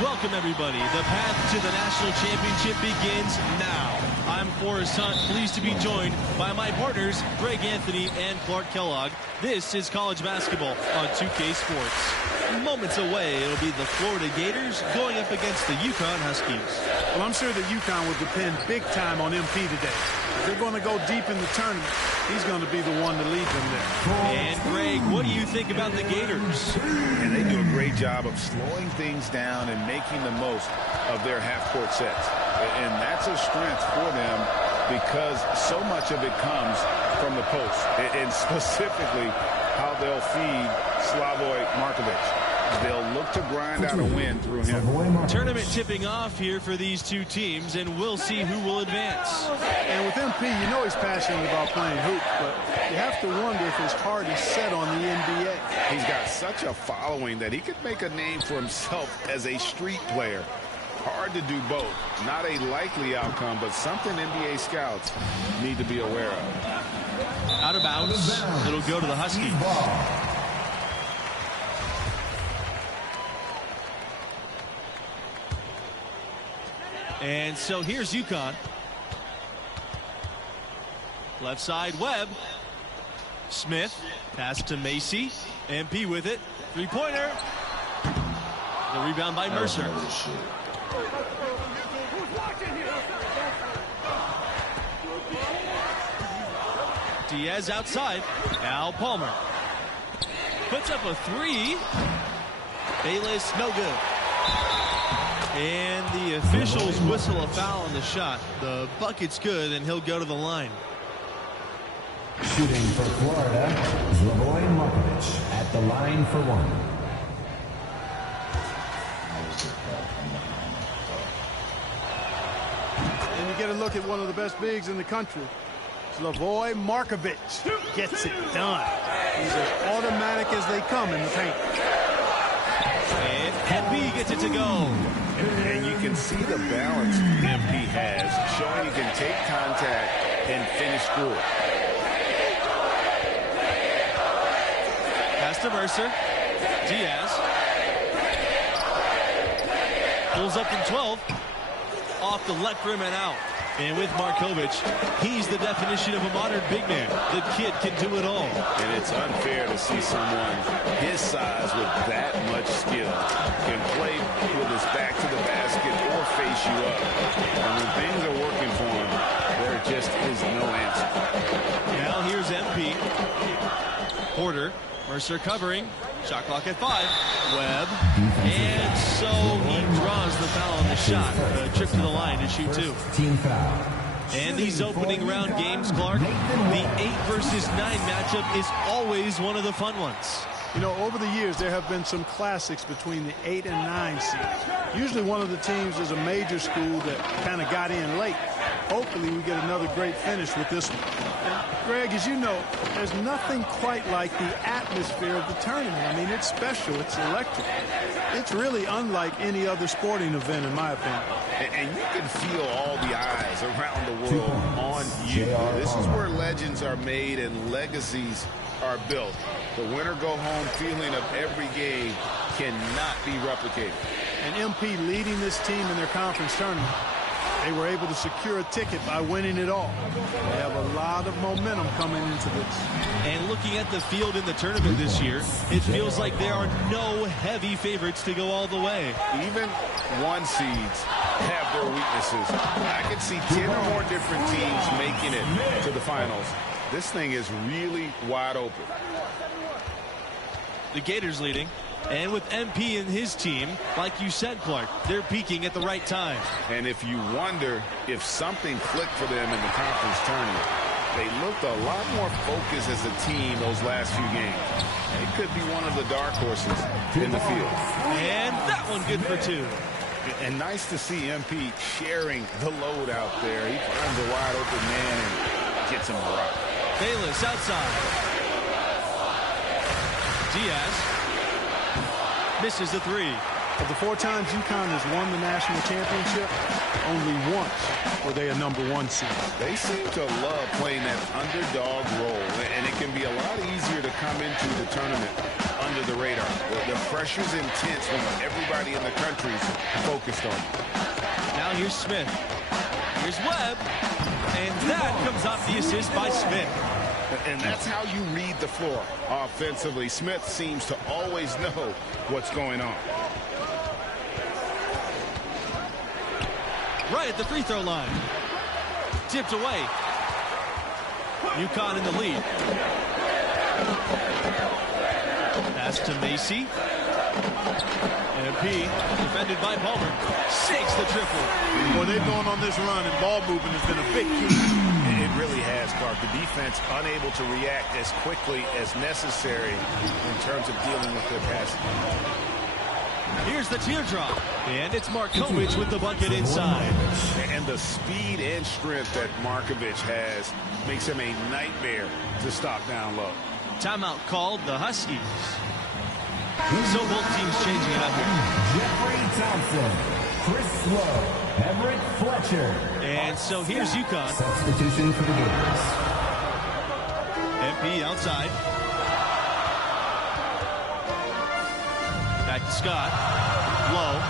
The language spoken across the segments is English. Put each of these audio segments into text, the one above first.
Welcome, everybody. The path to the national championship begins now. I'm Forrest Hunt, pleased to be joined by my partners, Greg Anthony and Clark Kellogg. This is college basketball on 2K Sports. Moments away, it'll be the Florida Gators going up against the UConn Huskies. Well, I'm sure that UConn will depend big time on MP today. If they're going to go deep in the tournament, he's going to be the one to lead them there. And Greg, what do you think about the Gators? And they do a great job of slowing things down and making the most of their half-court sets. And that's a strength for them because so much of it comes from the post. And specifically, how they'll feed Slavoj Markovic. They'll look to grind out a win through him. Tournament tipping off here for these two teams, and we'll see who will advance. And with MP, you know he's passionate about playing hoop, but you have to wonder if his heart is set on the NBA. He's got such a following that he could make a name for himself as a street player. Hard to do both. Not a likely outcome, but something NBA scouts need to be aware of. Out of bounds. It'll go to the Huskies. And so here's UConn. Left side, Webb. Smith. Pass to Macy. MP with it. Three-pointer. The rebound by Mercer. Diaz outside. Al Palmer. Puts up a three. Bayless, no good. And the officials whistle a foul on the shot. The bucket's good, and he'll go to the line. Shooting for Florida, Slavoj Markovic at the line for one. And you get a look at one of the best bigs in the country. Slavoj Markovic gets it done. He's as automatic as they come in the paint. And MP gets it to go. And you can see the balance MP has, showing he can take contact and finish through it. Pass to Mercer. Diaz. Pulls up from 12. Off the left rim and out. And with Markovic, he's the definition of a modern big man. The kid can do it all. And it's unfair to see someone his size with that much skill can play with his back to the basket or face you up. And when things are working for him, there just is no answer. Now here's MP. Porter. Mercer covering. Shot clock at 5. Webb. And so he draws the foul on the shot. A trip to the line to shoot 2. Team foul. And these opening round games, Clark, the 8 versus 9 matchup is always one of the fun ones. You know, over the years, there have been some classics between the 8 and 9 seeds. Usually one of the teams is a major school that kind of got in late. Hopefully we get another great finish with this one. And Greg, as you know, there's nothing quite like the atmosphere of the tournament. I mean, it's special. It's electric. It's really unlike any other sporting event, in my opinion. And you can feel all the eyes around the world on you. This is where legends are made and legacies are built. The winner go home feeling of every game cannot be replicated. And MP leading this team in their conference tournament. They were able to secure a ticket by winning it all. They have a lot of momentum coming into this. And looking at the field in the tournament this year, it feels like there are no heavy favorites to go all the way. Even 1 seeds have their weaknesses. I could see 10 or more different teams making it to the finals. This thing is really wide open. The Gators leading. And with MP and his team, like you said, Clark, they're peaking at the right time. And if you wonder if something clicked for them in the conference tournament, they looked a lot more focused as a team those last few games. They could be one of the dark horses in the field. And that one good for 2. And nice to see MP sharing the load out there. He finds a wide open man and gets him a rock. Bayless outside. Diaz misses the 3. Of the 4 times UConn has won the national championship, only once were they a #1 seed. They seem to love playing that underdog role, and it can be a lot easier to come into the tournament under the radar. The pressure's intense when everybody in the country's focused on it. Now here's Smith. Here's Webb. And that comes off the assist by Smith. And that's how you read the floor offensively. Smith seems to always know what's going on. Right at the free throw line. Tipped away. UConn in the lead. Pass to Macy. MP defended by Palmer. Shakes the triple. Boy, they've gone on this run, and ball movement has been a big key. It really has, Clark. The defense unable to react as quickly as necessary in terms of dealing with their passing. Here's the teardrop. And it's Markovic with the bucket inside. And the speed and strength that Markovic has makes him a nightmare to stop down low. Timeout called, the Huskies. So both teams changing it up here. Jeffrey Thompson, Chris Lowe, Everett Fletcher. And so here's UConn. Substitution for the Gators. MP outside. Back to Scott. Low.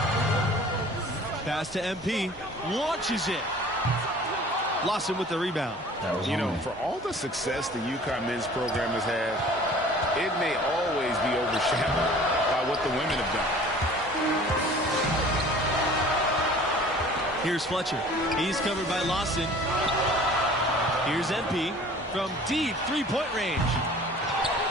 Pass to MP. Launches it. Lawson with the rebound. You know, for all the success the UConn men's program has had, it may always be overshadowed by what the women have done. Here's Fletcher. He's covered by Lawson. Here's MP from deep three-point range.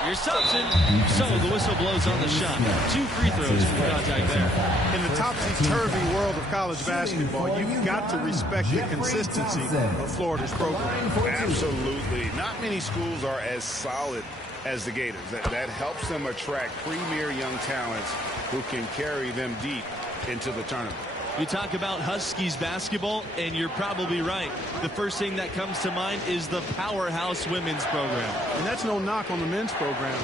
Here's Thompson. So the whistle blows on the shot. 2 free throws for contact there. In the topsy-turvy world of college basketball, you've got to respect the consistency of Florida's program. Absolutely. Not many schools are as solid as the Gators. That helps them attract premier young talents who can carry them deep into the tournament. You talk about Huskies basketball, and you're probably right. The first thing that comes to mind is the powerhouse women's program. And that's no knock on the men's program.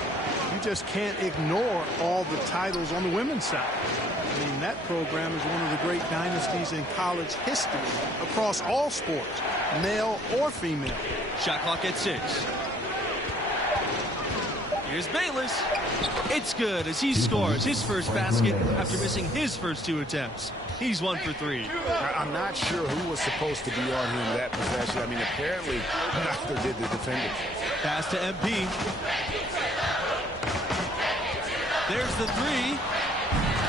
You just can't ignore all the titles on the women's side. I mean, that program is one of the great dynasties in college history across all sports, male or female. Shot clock at 6. Here's Bayless. It's good as he scores his first basket after missing his first 2 attempts. He's 1 for 3. I'm not sure who was supposed to be on him that possession. I mean, apparently, neither did the defenders. Pass to MP. There's the 3.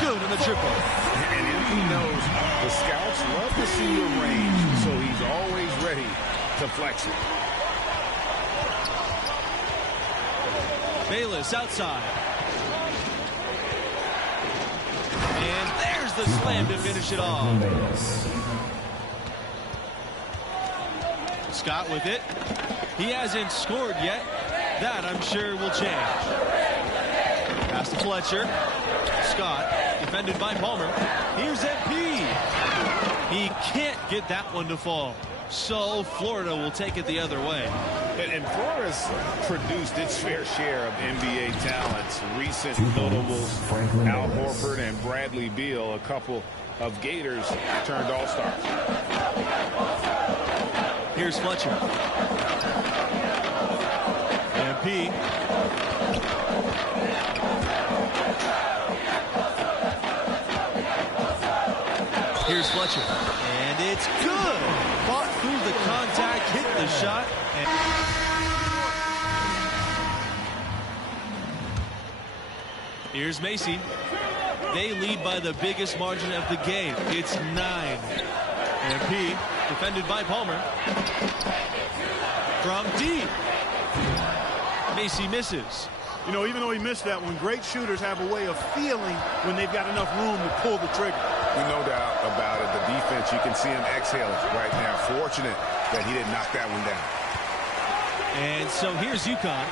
Good in the triple. And MP knows the scouts love to see your range, so he's always ready to flex it. Bayless outside. And there's the slam to finish it off. Scott with it. He hasn't scored yet. That, I'm sure, will change. Pass to Fletcher. Scott, defended by Palmer. Here's MP. He can't get that one to fall. So Florida will take it the other way. And Florida's produced its fair share of NBA talents. Recent notables, Al Horford and Bradley Beal, a couple of Gators turned all-stars. Here's Fletcher. MP. Here's Fletcher. And it's good. Fought through the contact, hit the shot. Here's Macy. They lead by the biggest margin of the game. It's 9. MP, defended by Palmer. From deep. Macy misses. You know, even though he missed that one, great shooters have a way of feeling when they've got enough room to pull the trigger. No doubt about it. The defense, you can see him exhaling right now. Fortunate that he didn't knock that one down. And so here's UConn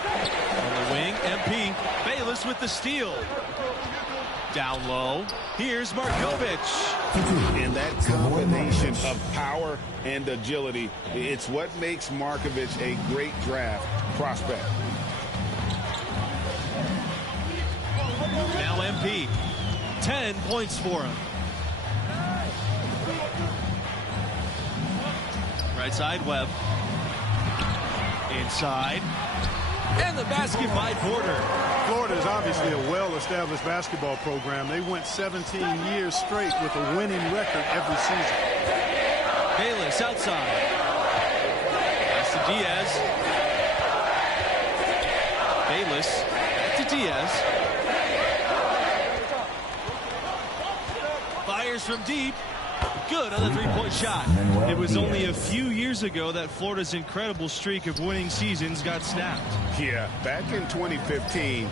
on the wing. MP, Bayless with the steal. Down low. Here's Markovic. And that combination of power and agility, it's what makes Markovic a great draft prospect. Now MP. 10 points for him. Right side, Webb. Inside. And the basket by Porter. Florida's is obviously a well-established basketball program. They went 17 years straight with a winning record every season. Bayless outside. Pass to Diaz. Bayless to Diaz. Fires from deep. Good on the three-point shot. It was only a few years ago that Florida's incredible streak of winning seasons got snapped. Yeah, back in 2015,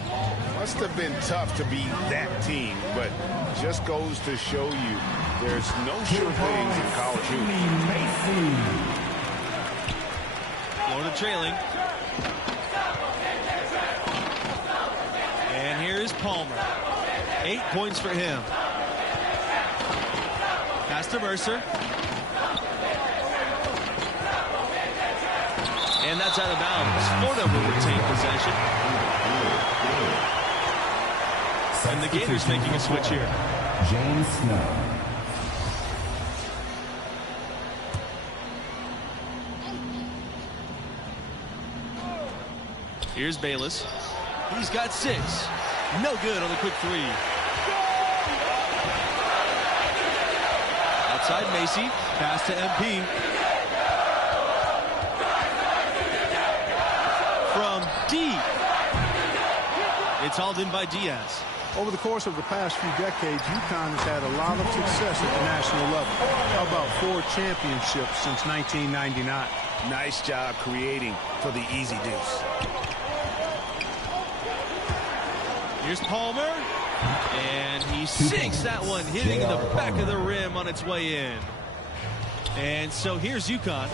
must have been tough to beat that team, but just goes to show you there's no sure things in college hoops. Florida trailing. And here's Palmer. 8 points for him. Pass to Mercer. And that's out of bounds. Florida will retain possession. And the Gators making a switch here. James Snow. Here's Bayless. He's got 6. No good on the quick three. Outside Macy. Pass to MP. From deep. It's hauled in by Diaz. Over the course of the past few decades, UConn has had a lot of success at the national level. How about 4 championships since 1999? Nice job creating for the easy deuce. Here's Palmer. And he sinks that one, hitting the back of the rim on its way in. And so here's UConn.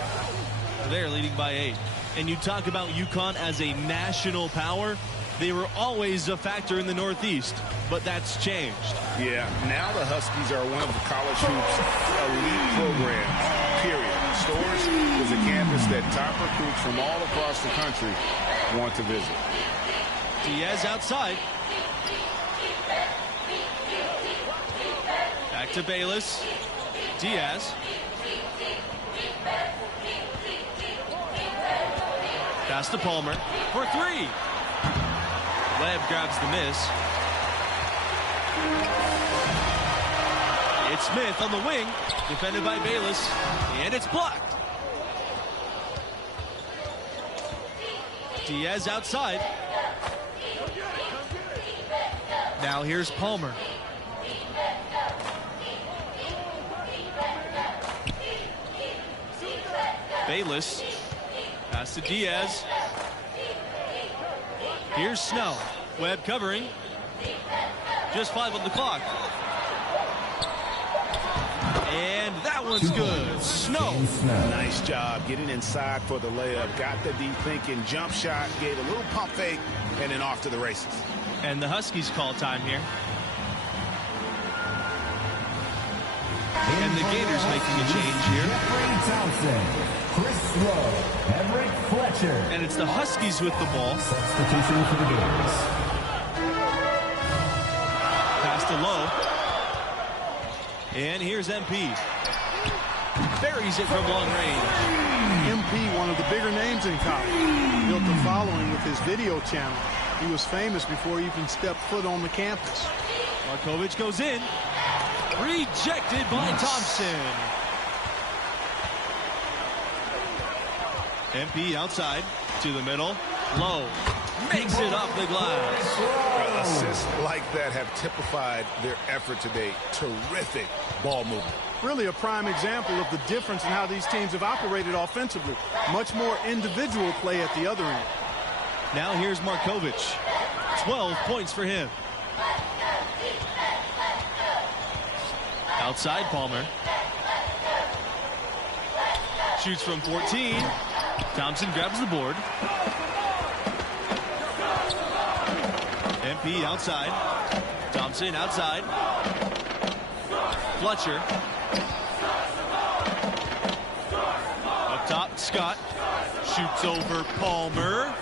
They're leading by 8. And you talk about UConn as a national power. They were always a factor in the Northeast, but that's changed. Yeah, now the Huskies are one of the college hoops elite programs, period. Storrs is a campus that top recruits from all across the country want to visit. Diaz outside. Back to Bayless. Diaz. Pass to Palmer for 3. Webb grabs the miss. It's Smith on the wing, defended by Bayless, and it's blocked. Diaz outside. Now here's Palmer. Bayless. Pass to Diaz. Here's Snow. Webb covering. Just 5 on the clock. And that one's good. Snow. Nice job getting inside for the layup. Got the deep thinking jump shot. Gave a little pump fake. And then off to the races. And the Huskies call time here. And the Gators making a change here. Chris Rowe, Everett Fletcher. And it's the Huskies with the ball. Substitution for the Gators. Pass to Lowe. And here's MP. Buries it from long range. MP, one of the bigger names in college. Built a following with his video channel. He was famous before he even stepped foot on the campus. Markovich goes in. Rejected by Thompson. MP outside to the middle. Lowe makes it off the glass. Assists like that have typified their effort today. Terrific ball movement. Really a prime example of the difference in how these teams have operated offensively. Much more individual play at the other end. Now here's Markovich. 12 points for him. Outside Palmer. Shoots from 14. Thompson grabs the board. MP outside. Thompson outside. Fletcher. Up top, Scott. Shoots over Palmer.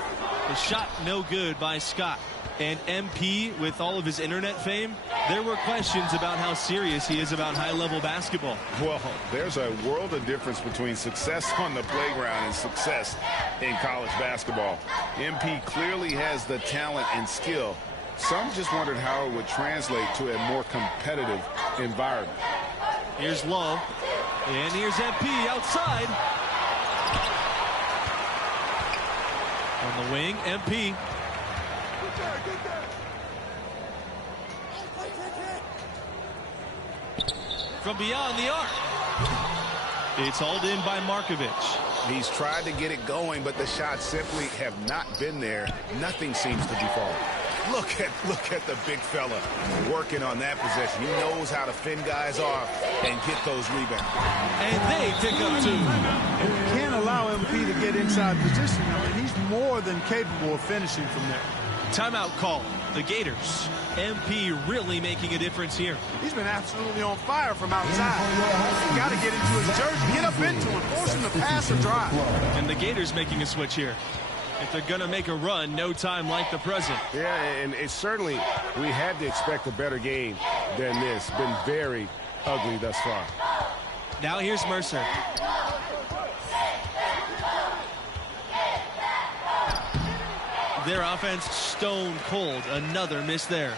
The shot no good by Scott. And MP, with all of his internet fame, there were questions about how serious he is about high-level basketball. Well, there's a world of difference between success on the playground and success in college basketball. MP clearly has the talent and skill, Some just wondered how it would translate to a more competitive environment. Here's Lowe, and here's MP outside. On the wing, MP. From beyond the arc. It's hauled in by Markovic. He's tried to get it going, but the shots simply have not been there. Nothing seems to be falling. Look at the big fella working on that possession. He knows how to fend guys off and get those rebounds. And they pick up two. You can't allow MP to get inside position. I mean, he's more than capable of finishing from there. Timeout call. The Gators. MP really making a difference here. He's been absolutely on fire from outside. You got to get into his jersey, get up into him, force him to pass or drive. And the Gators making a switch here. If they're going to make a run, no time like the present. Yeah, and it's certainly, we had to expect a better game than this. Been very ugly thus far. Now here's Mercer. Their offense stone cold. Another miss there.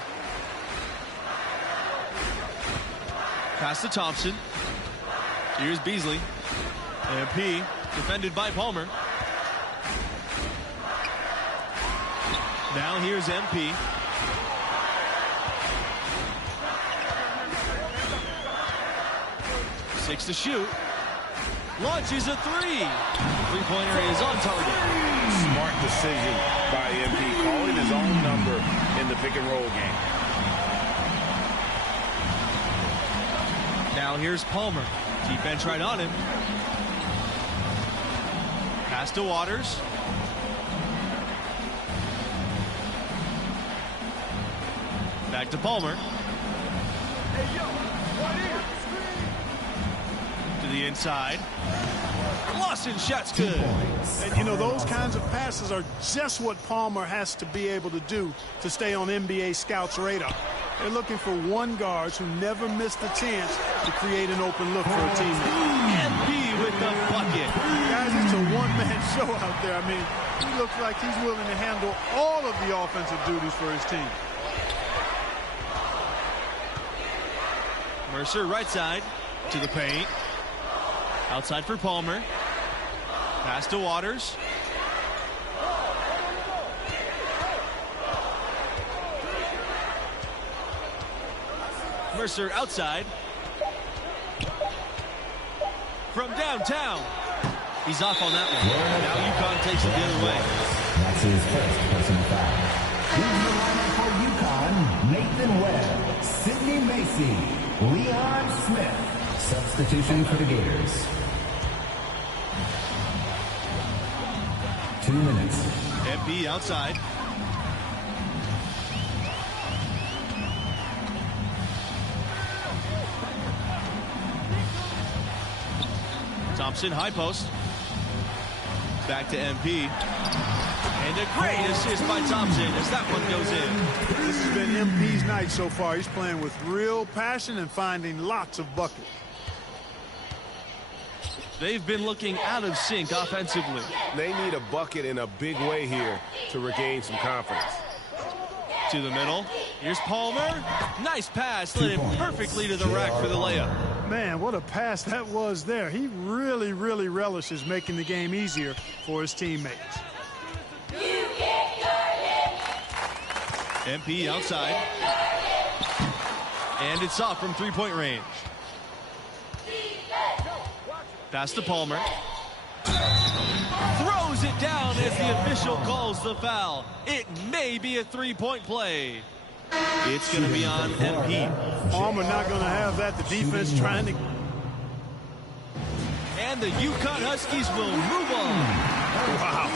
Pass to Thompson. Here's Beasley. MP defended by Palmer. Now here's MP. Six to shoot. Launches a three. Three-pointer is on target. Smart decision by MP, calling his own number in the pick-and-roll game. Now here's Palmer. Defense right on him. Pass to Waters. Back to Palmer. To the inside. Lawson shot's good. And, you know, those kinds of passes are just what Palmer has to be able to do to stay on NBA scouts' radar. They're looking for one guards who never missed a chance to create an open look for a teammate. MP with the bucket. Guys, it's a one-man show out there. I mean, he looks like he's willing to handle all of the offensive duties for his team. Mercer right side to the paint. Outside for Palmer. Pass to Waters. Mercer outside. From downtown. He's off on that one. Now UConn takes it the other way. That's his first personal foul. Here's the lineup for UConn: Nathan Webb, Sidney Macy, Leon Smith. Substitution for the Gators. 2 minutes. MP outside. Thompson, high post. Back to MP. And a great assist by Thompson as that one goes in. This has been MP's night so far. He's playing with real passion and finding lots of buckets. They've been looking out of sync offensively. They need a bucket in a big way here to regain some confidence. To the middle. Here's Palmer. Nice pass. Led him perfectly to the rack for the layup. Man, what a pass that was there. He really, really relishes making the game easier for his teammates. MP outside. And it's off from three-point range. Pass to Palmer. Throws it down as the official calls the foul. It may be a three-point play. It's going to be on MP. Palmer not going to have that. The defense trying to... And the UConn Huskies will move on. Wow,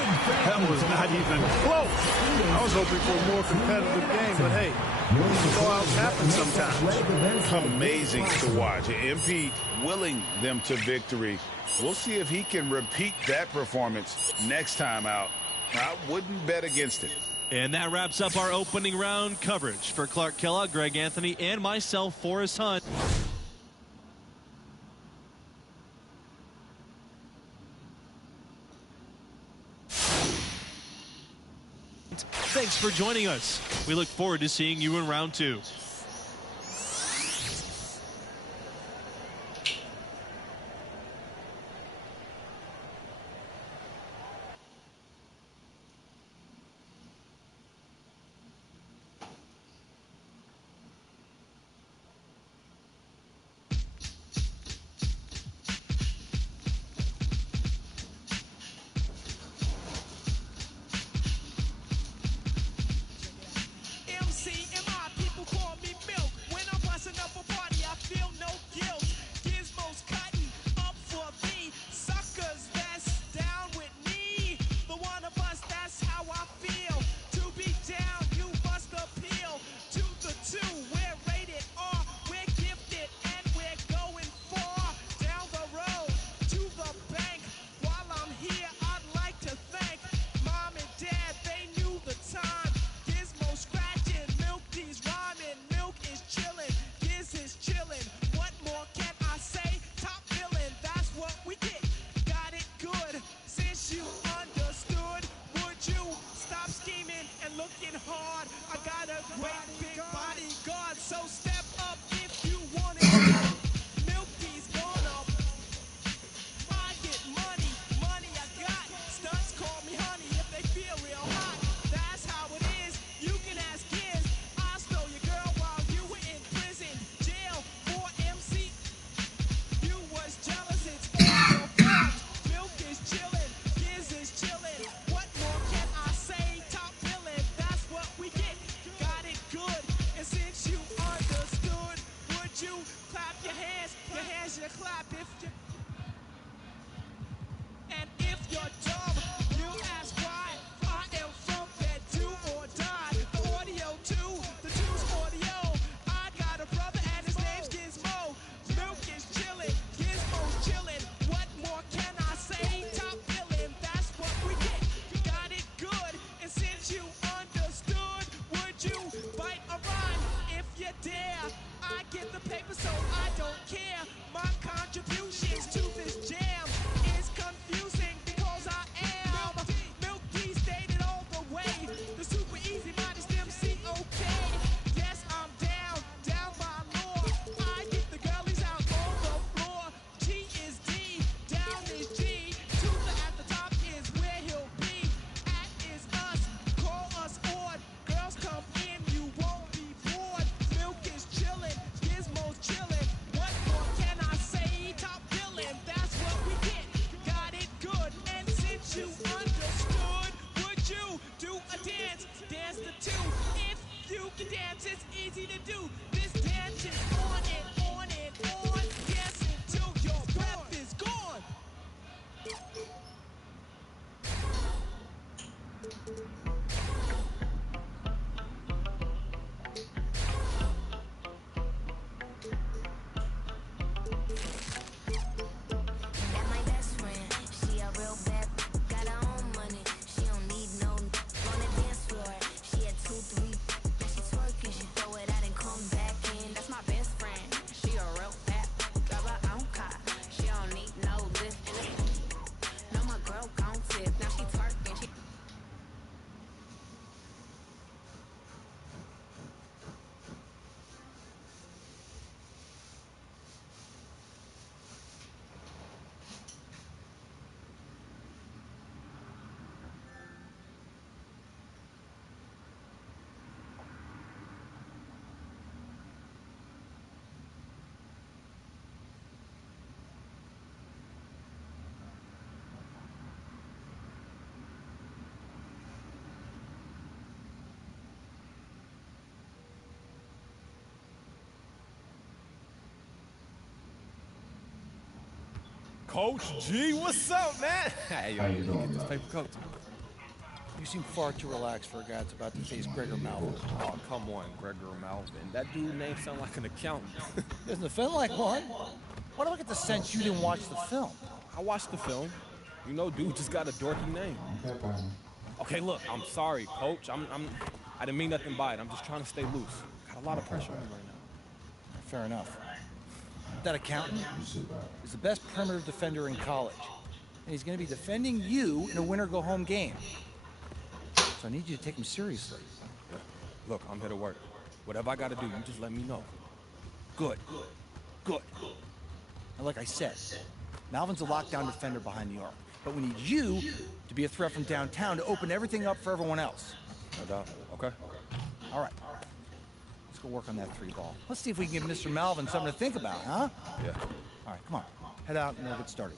that was not even close. I was hoping for a more competitive game, but hey, blowouts happen sometimes. Amazing to watch. MP willing them to victory. We'll see if he can repeat that performance next time out. I wouldn't bet against it. And that wraps up our opening round coverage. For Clark Kellogg, Greg Anthony, and myself, Forrest Hunt. Thanks for for joining us. We look forward to seeing you in round 2. Coach G, what's up, man? Hey, yo, you get this paper coach. You seem far too relaxed for a guy that's about to face Gregor Malvin. Oh, come on, Gregor Malvin. That dude name sound like an accountant. Doesn't the film like one? Why do I get the sense you didn't watch the film? I watched the film. You know, dude just got a dorky name. Okay, look, I'm sorry, Coach. I didn't mean nothing by it. I'm just trying to stay loose. Got a lot of pressure on me right now. Fair enough. That accountant is the best perimeter defender in college. And he's going to be defending you in a winner-go-home game. So so I need you to take them seriously. Yeah. Look, I'm here to work. Whatever I gotta do, you just let me know. Good. Good. Now, like I said, Malvin's a lockdown defender behind the arc, but we need you to be a threat from downtown to open everything up for everyone else. No doubt. Okay. All right. Let's go work on that 3 ball. Let's see if we can give Mr. Malvin something to think about, huh? Yeah. All right, come on. Head out and we'll get started.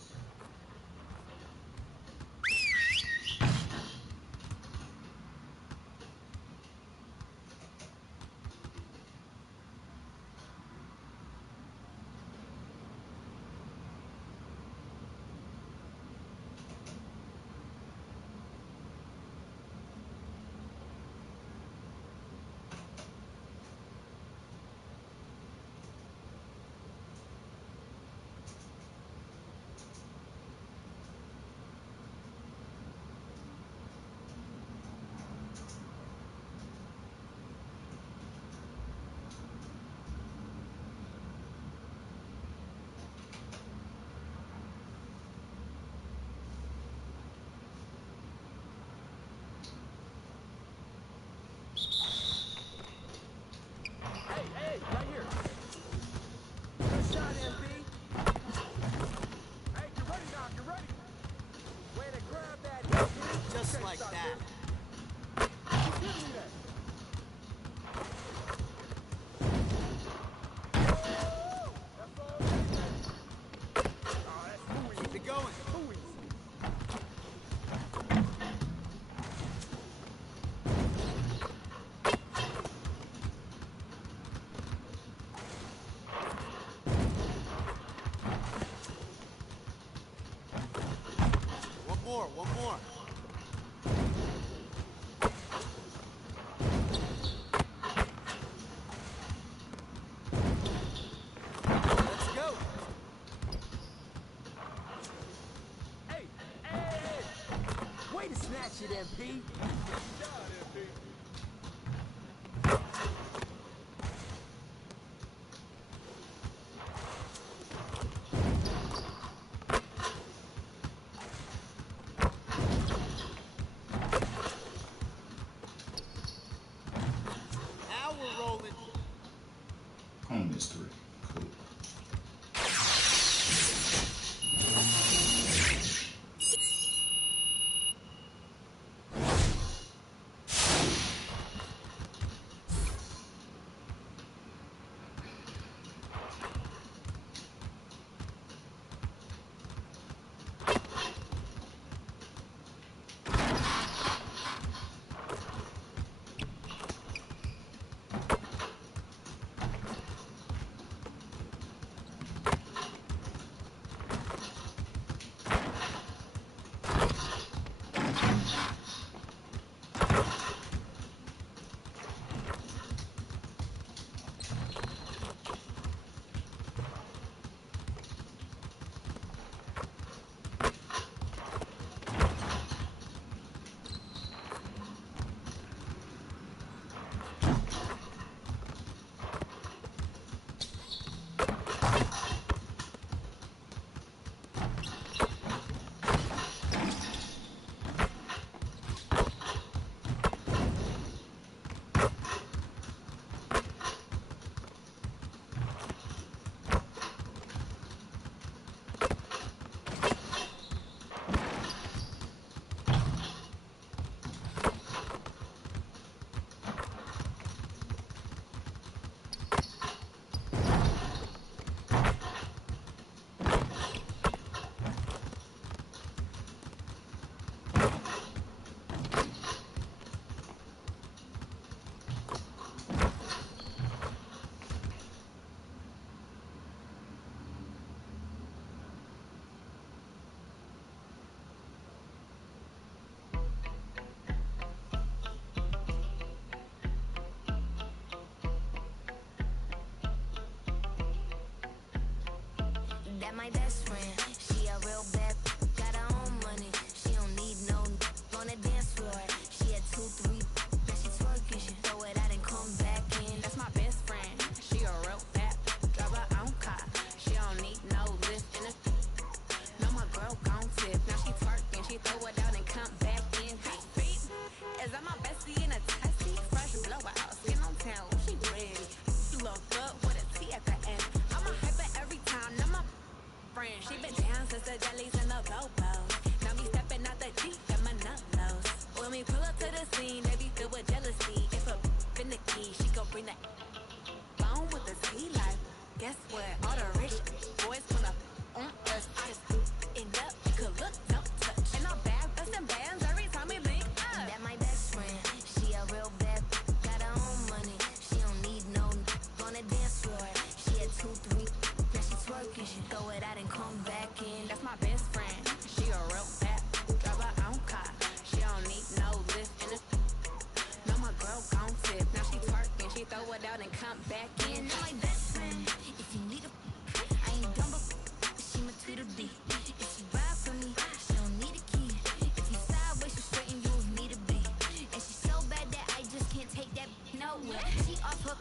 Just like that. Keep it going. One more. Let's go. Hey. Way to snatch it, MP. Home is 3. Cool. That my best friend, she a real bad, got her own money. She don't need no on the dance floor. She had 2, 3, now she twerking. She throw it out and come back in. That's my best friend, she a real bad, drive her own car. She don't need no lift in it. No, my girl gon' tip. Now she twerking, she throw it out and come back in. Beep, beep. Is that my Guess what? All the rich boys wanna on us. I just end up, you could look, don't touch. And I bag us and bands every time we link up. That my best friend, she a real bad, got her own money. She don't need no on the dance floor. She had 2, 3, now she twerking. She throw it out and come back in. That's my best friend, she a real bad, drive her own car. She don't need no lift in the. No, my girl gon' tip. Now she twerking, she throw it out and come back in. Now my best friend, if you need a, I ain't dumb, but she my Tweedledee. If she ride for me, she don't need a key. If you sideways, she straight and you need a B. And she so bad that I just can't take that nowhere. She off her.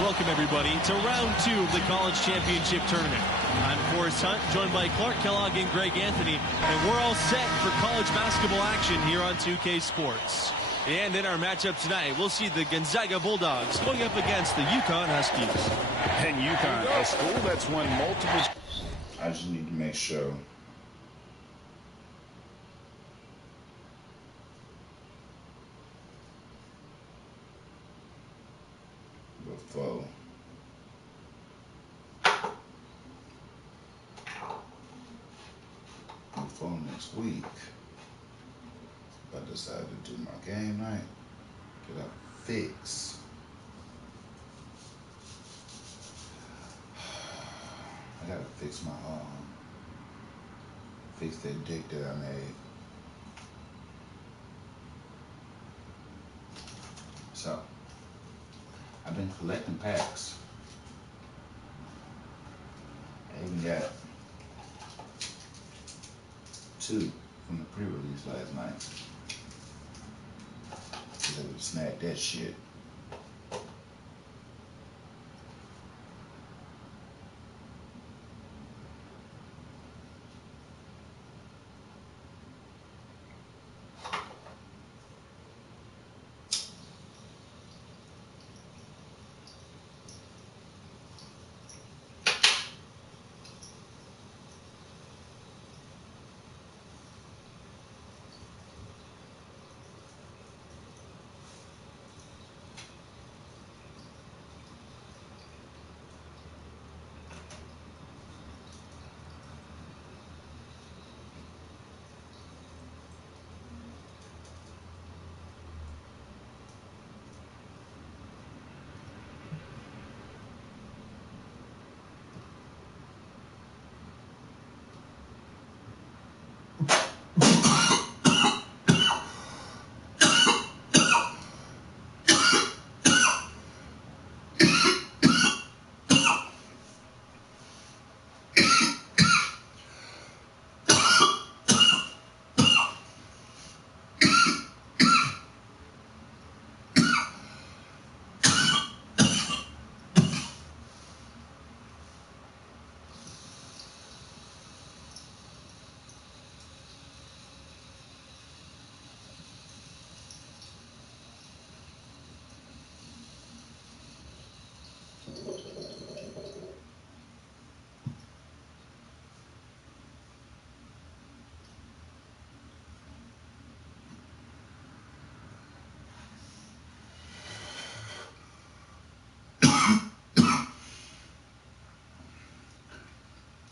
Welcome, everybody, to round 2 of the College Championship Tournament. I'm Forrest Hunt, joined by Clark Kellogg and Greg Anthony, and we're all set for college basketball action here on 2K Sports. And in our matchup tonight, we'll see the Gonzaga Bulldogs going up against the UConn Huskies. And UConn, a school that's won multiple. I just need to make sure before next week, if I decide to do my game night, get a fix. I gotta fix my fix that deck that I made. So I've been collecting packs. I even got 2 from the pre-release last night. I would snag that shit.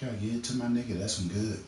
Gotta get it to my nigga, that's some good.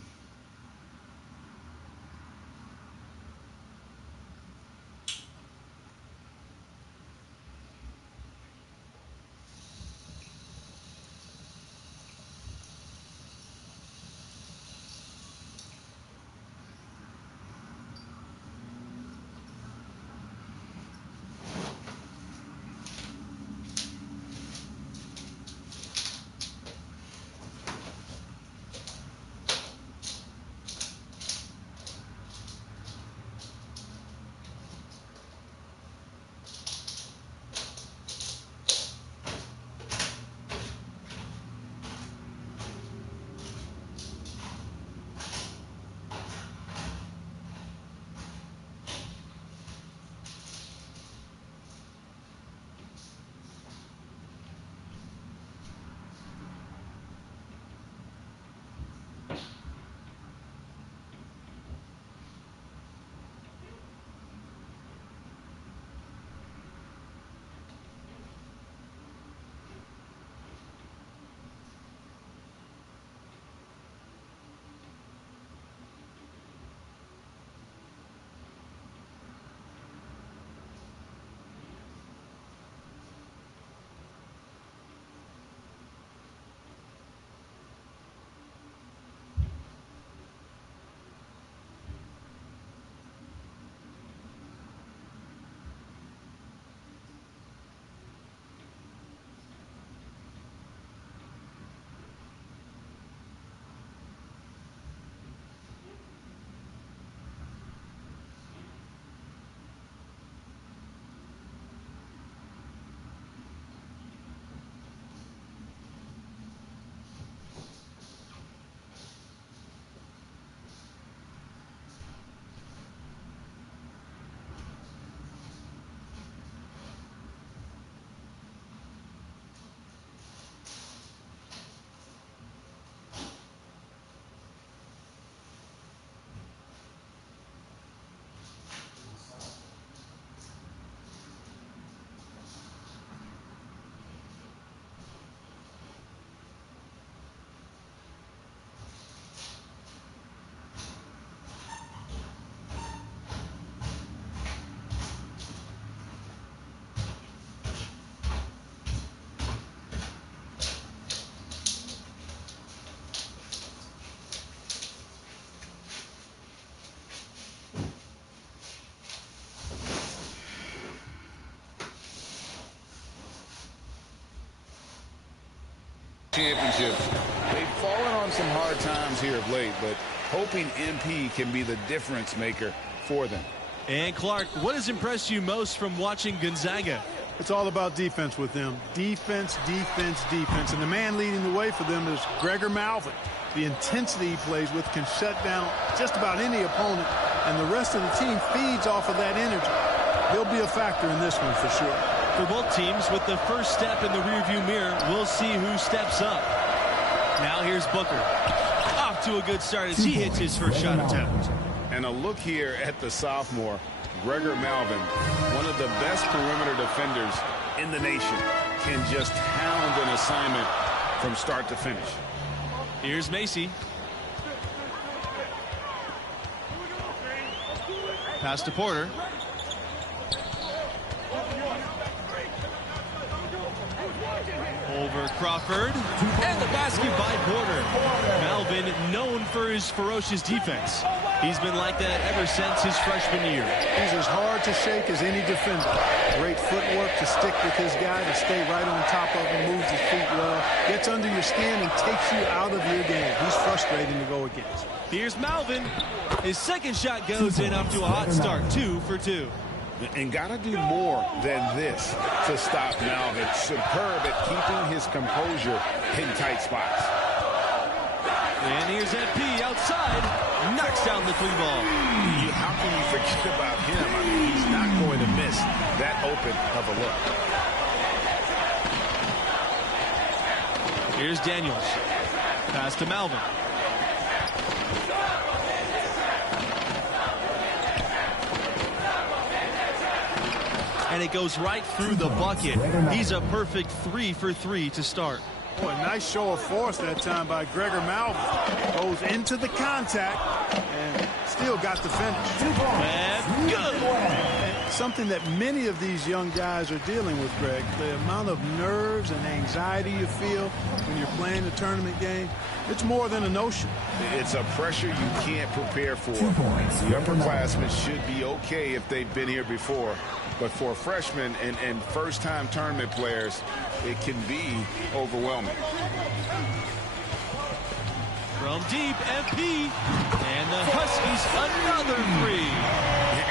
Championships. They've fallen on some hard times here of late, but hoping MP can be the difference maker for them. And Clark, what has impressed you most from watching Gonzaga? It's all about defense with them. Defense, defense, defense. And the man leading the way for them is Gregor Malvin. The intensity he plays with can shut down just about any opponent, and the rest of the team feeds off of that energy. He'll be a factor in this one for sure. For both teams, with the first step in the rearview mirror, we'll see who steps up. Now here's Booker. Off to a good start as he hits his first shot attempt. And a look here at the sophomore, Gregor Malvin, one of the best perimeter defenders in the nation, can just hound an assignment from start to finish. Here's Macy. Pass to Porter. Over Crawford. And the basket by Porter. Malvin, known for his ferocious defense. He's been like that ever since his freshman year. He's as hard to shake as any defender. Great footwork to stick with his guy, to stay right on top of him, moves his feet well, gets under your skin and takes you out of your game. He's frustrating to go against. Here's Malvin. His second shot goes in off to a hot start, 2 for 2. And got to do more than this to stop Malvin. Superb at keeping his composure in tight spots. And here's MP outside. Knocks down the three ball. How can you forget about him? I mean, he's not going to miss that open of a look. Here's Daniels. Pass to Malvin. And it goes right through the bucket. He's a perfect 3 for 3 to start. Boy, nice show of force that time by Gregor Malvin. Goes into the contact and still got the finish. And good. And something that many of these young guys are dealing with, Greg, the amount of nerves and anxiety you feel when you're playing a tournament game, it's more than a notion. It's a pressure you can't prepare for. The upperclassmen should be okay if they've been here before. But for freshmen and first-time tournament players, it can be overwhelming. From deep, MP. And the Huskies another 3.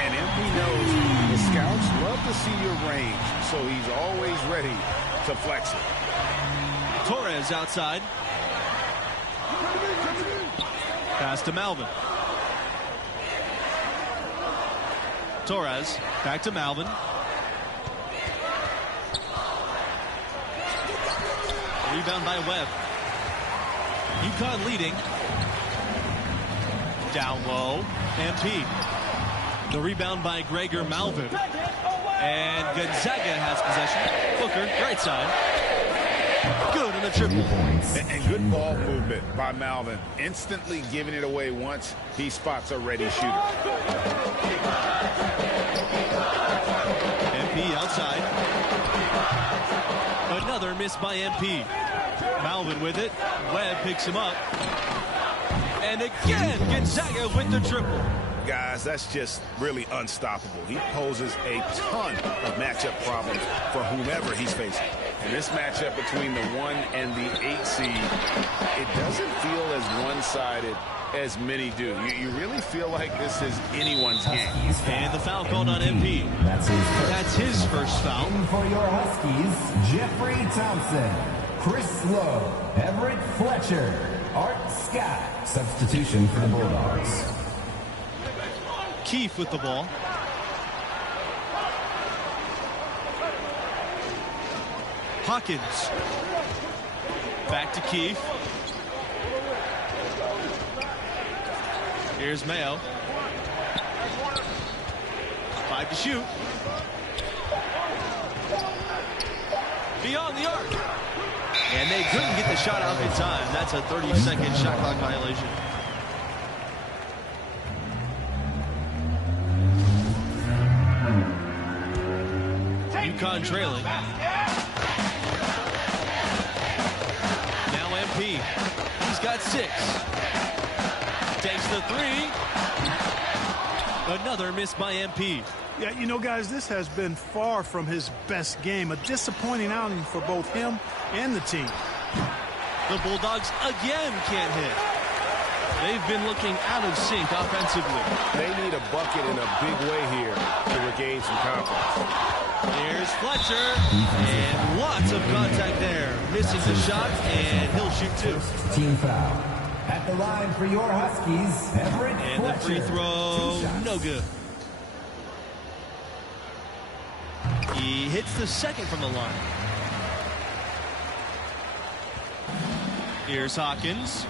And MP knows the scouts love to see your range, so he's always ready to flex it. Torres outside. Pass to Malvin. Torres back to Malvin. Rebound by Webb. UConn leading. Down low. MP. The rebound by Gregor Malvin. And Gonzaga has possession. Booker, right side. Good on the triple. And good ball movement by Malvin. Instantly giving it away once he spots a ready shooter. MP outside. Another miss by MP. Malvin with it. Webb picks him up. And again, Gonzaga with the triple. Guys, that's just really unstoppable. He poses a ton of matchup problems for whomever he's facing. And this matchup between the 1 and the 8 seed, it doesn't feel as one-sided as many do. You really feel like this is anyone's game. And the foul called on MP. That's his first foul. For your Huskies, Jeffrey Thompson, Chris Lowe, Everett Fletcher, Art Scott. Substitution for the Bulldogs. Keefe with the ball. Hawkins. Back to Keefe. Here's Mayo. 5 to shoot. Beyond the arc. And they couldn't get the shot off in time. That's a 30-second shot clock violation. UConn trailing. Now MP. He's got 6. Takes the 3. Another miss by MP. Yeah, you know, guys, this has been far from his best game. A disappointing outing for both him and the team. The Bulldogs again can't hit. They've been looking out of sync offensively. They need a bucket in a big way here to regain some confidence. Here's Fletcher, and lots of contact there. Missing the shot, and he'll shoot two. Team foul. At the line for your Huskies, Everett And Fletcher. the free throw, no good. He hits the second from the line. Here's Hawkins.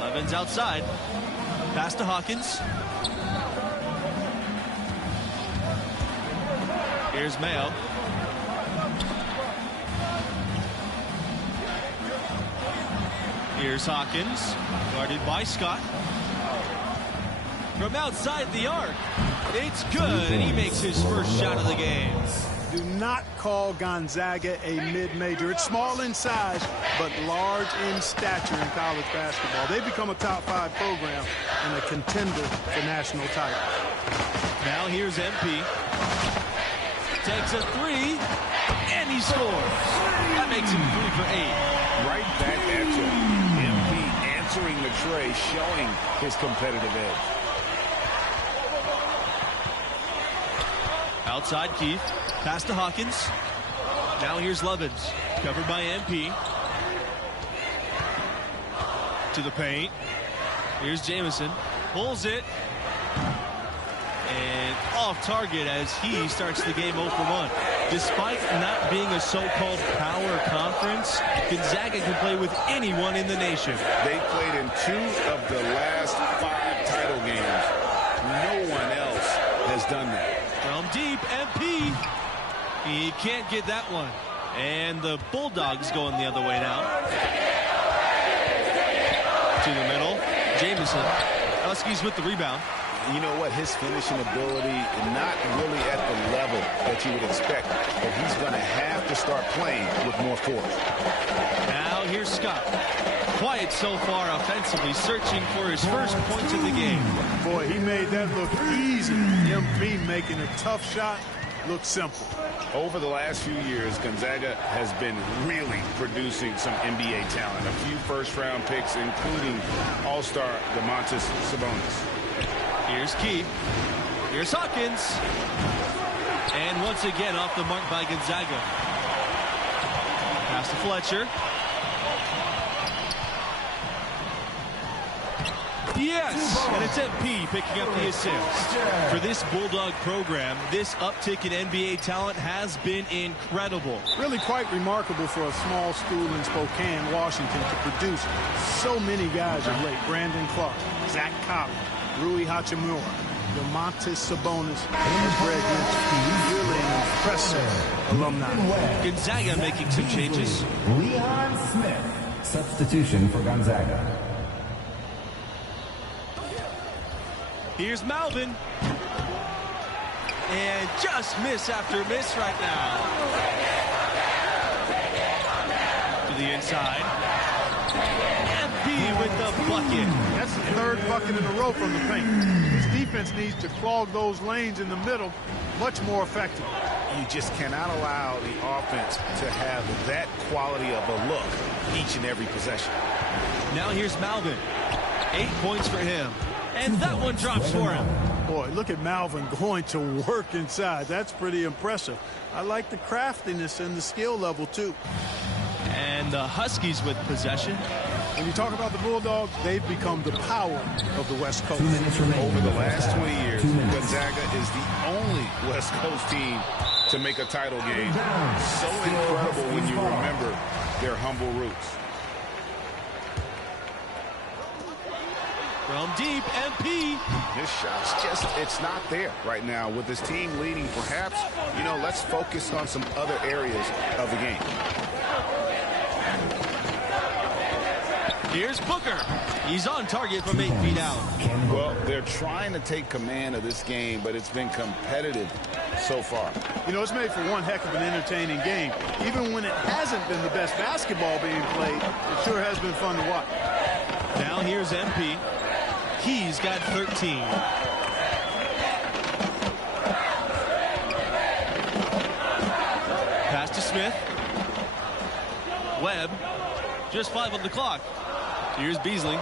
Levin's outside. Pass to Hawkins. Here's Mayo. Here's Hawkins, guarded by Scott. From outside the arc, it's good, and he makes his first shot of the game. Do not call Gonzaga a mid-major. It's small in size, but large in stature in college basketball. They've become a top-5 program and a contender for national title. Now here's MP. Takes a three, and he scores. That makes him 3 for 8. Right back at you. MP answering the tray, showing his competitive edge. Outside Keith. Pass to Hawkins. Now here's Levins. Covered by MP. To the paint. Here's Jamison. Pulls it. And off target as he starts the game 0 for 1. Despite not being a so-called power conference, Gonzaga can play with anyone in the nation. They played in 2 of the last 5 title games. No one else has done that. From deep, MP. He can't get that one. And the Bulldogs going the other way now. To the middle. Jamison. Huskies with the rebound. You know what? His finishing ability, not really at the level that you would expect, but he's going to have to start playing with more force. Now here's Scott. Quiet so far offensively, searching for his first points of the game. Boy, he made that look easy. MP making a tough shot look simple. Over the last few years, Gonzaga has been really producing some NBA talent. A few first-round picks, including All-Star Domantas Sabonis. Here's Keith. Here's Hawkins. And once again off the mark by Gonzaga. Pass to Fletcher. Yes, and it's MP picking up the assist. For this Bulldog program, this uptick in NBA talent has been incredible. Really quite remarkable for a small school in Spokane, Washington, to produce so many guys of late. Brandon Clark, Zach Collins, Rui Hachimura, Domantas Sabonis, and Greg Mitchell. Really an impressive alumni. Gonzaga making some changes. Leon Smith, substitution for Gonzaga. Here's Malvin. And just miss after miss right now. To the inside. MP with the bucket. That's the 3rd bucket in a row from the paint. His defense needs to clog those lanes in the middle much more effectively. You just cannot allow the offense to have that quality of a look each and every possession. Now here's Malvin. 8 points for him. And that one drops for him. Boy, look at Malvin going to work inside. That's pretty impressive. I like the craftiness and the skill level, too. And the Huskies with possession. When you talk about the Bulldogs, they've become the power of the West Coast. 2 minutes remaining. Over the last 20 years, Gonzaga is the only West Coast team to make a title game. So incredible when you remember their humble roots. From deep, MP. His shot's just, it's not there right now. With his team leading, perhaps, you know, let's focus on some other areas of the game. Here's Booker. He's on target from 8 feet out. Well, they're trying to take command of this game, but it's been competitive so far. You know, it's made for one heck of an entertaining game. Even when it hasn't been the best basketball being played, it sure has been fun to watch. Now here's MP. He's got 13. Pass to Smith. Webb. Just 5 on the clock. Here's Beasley.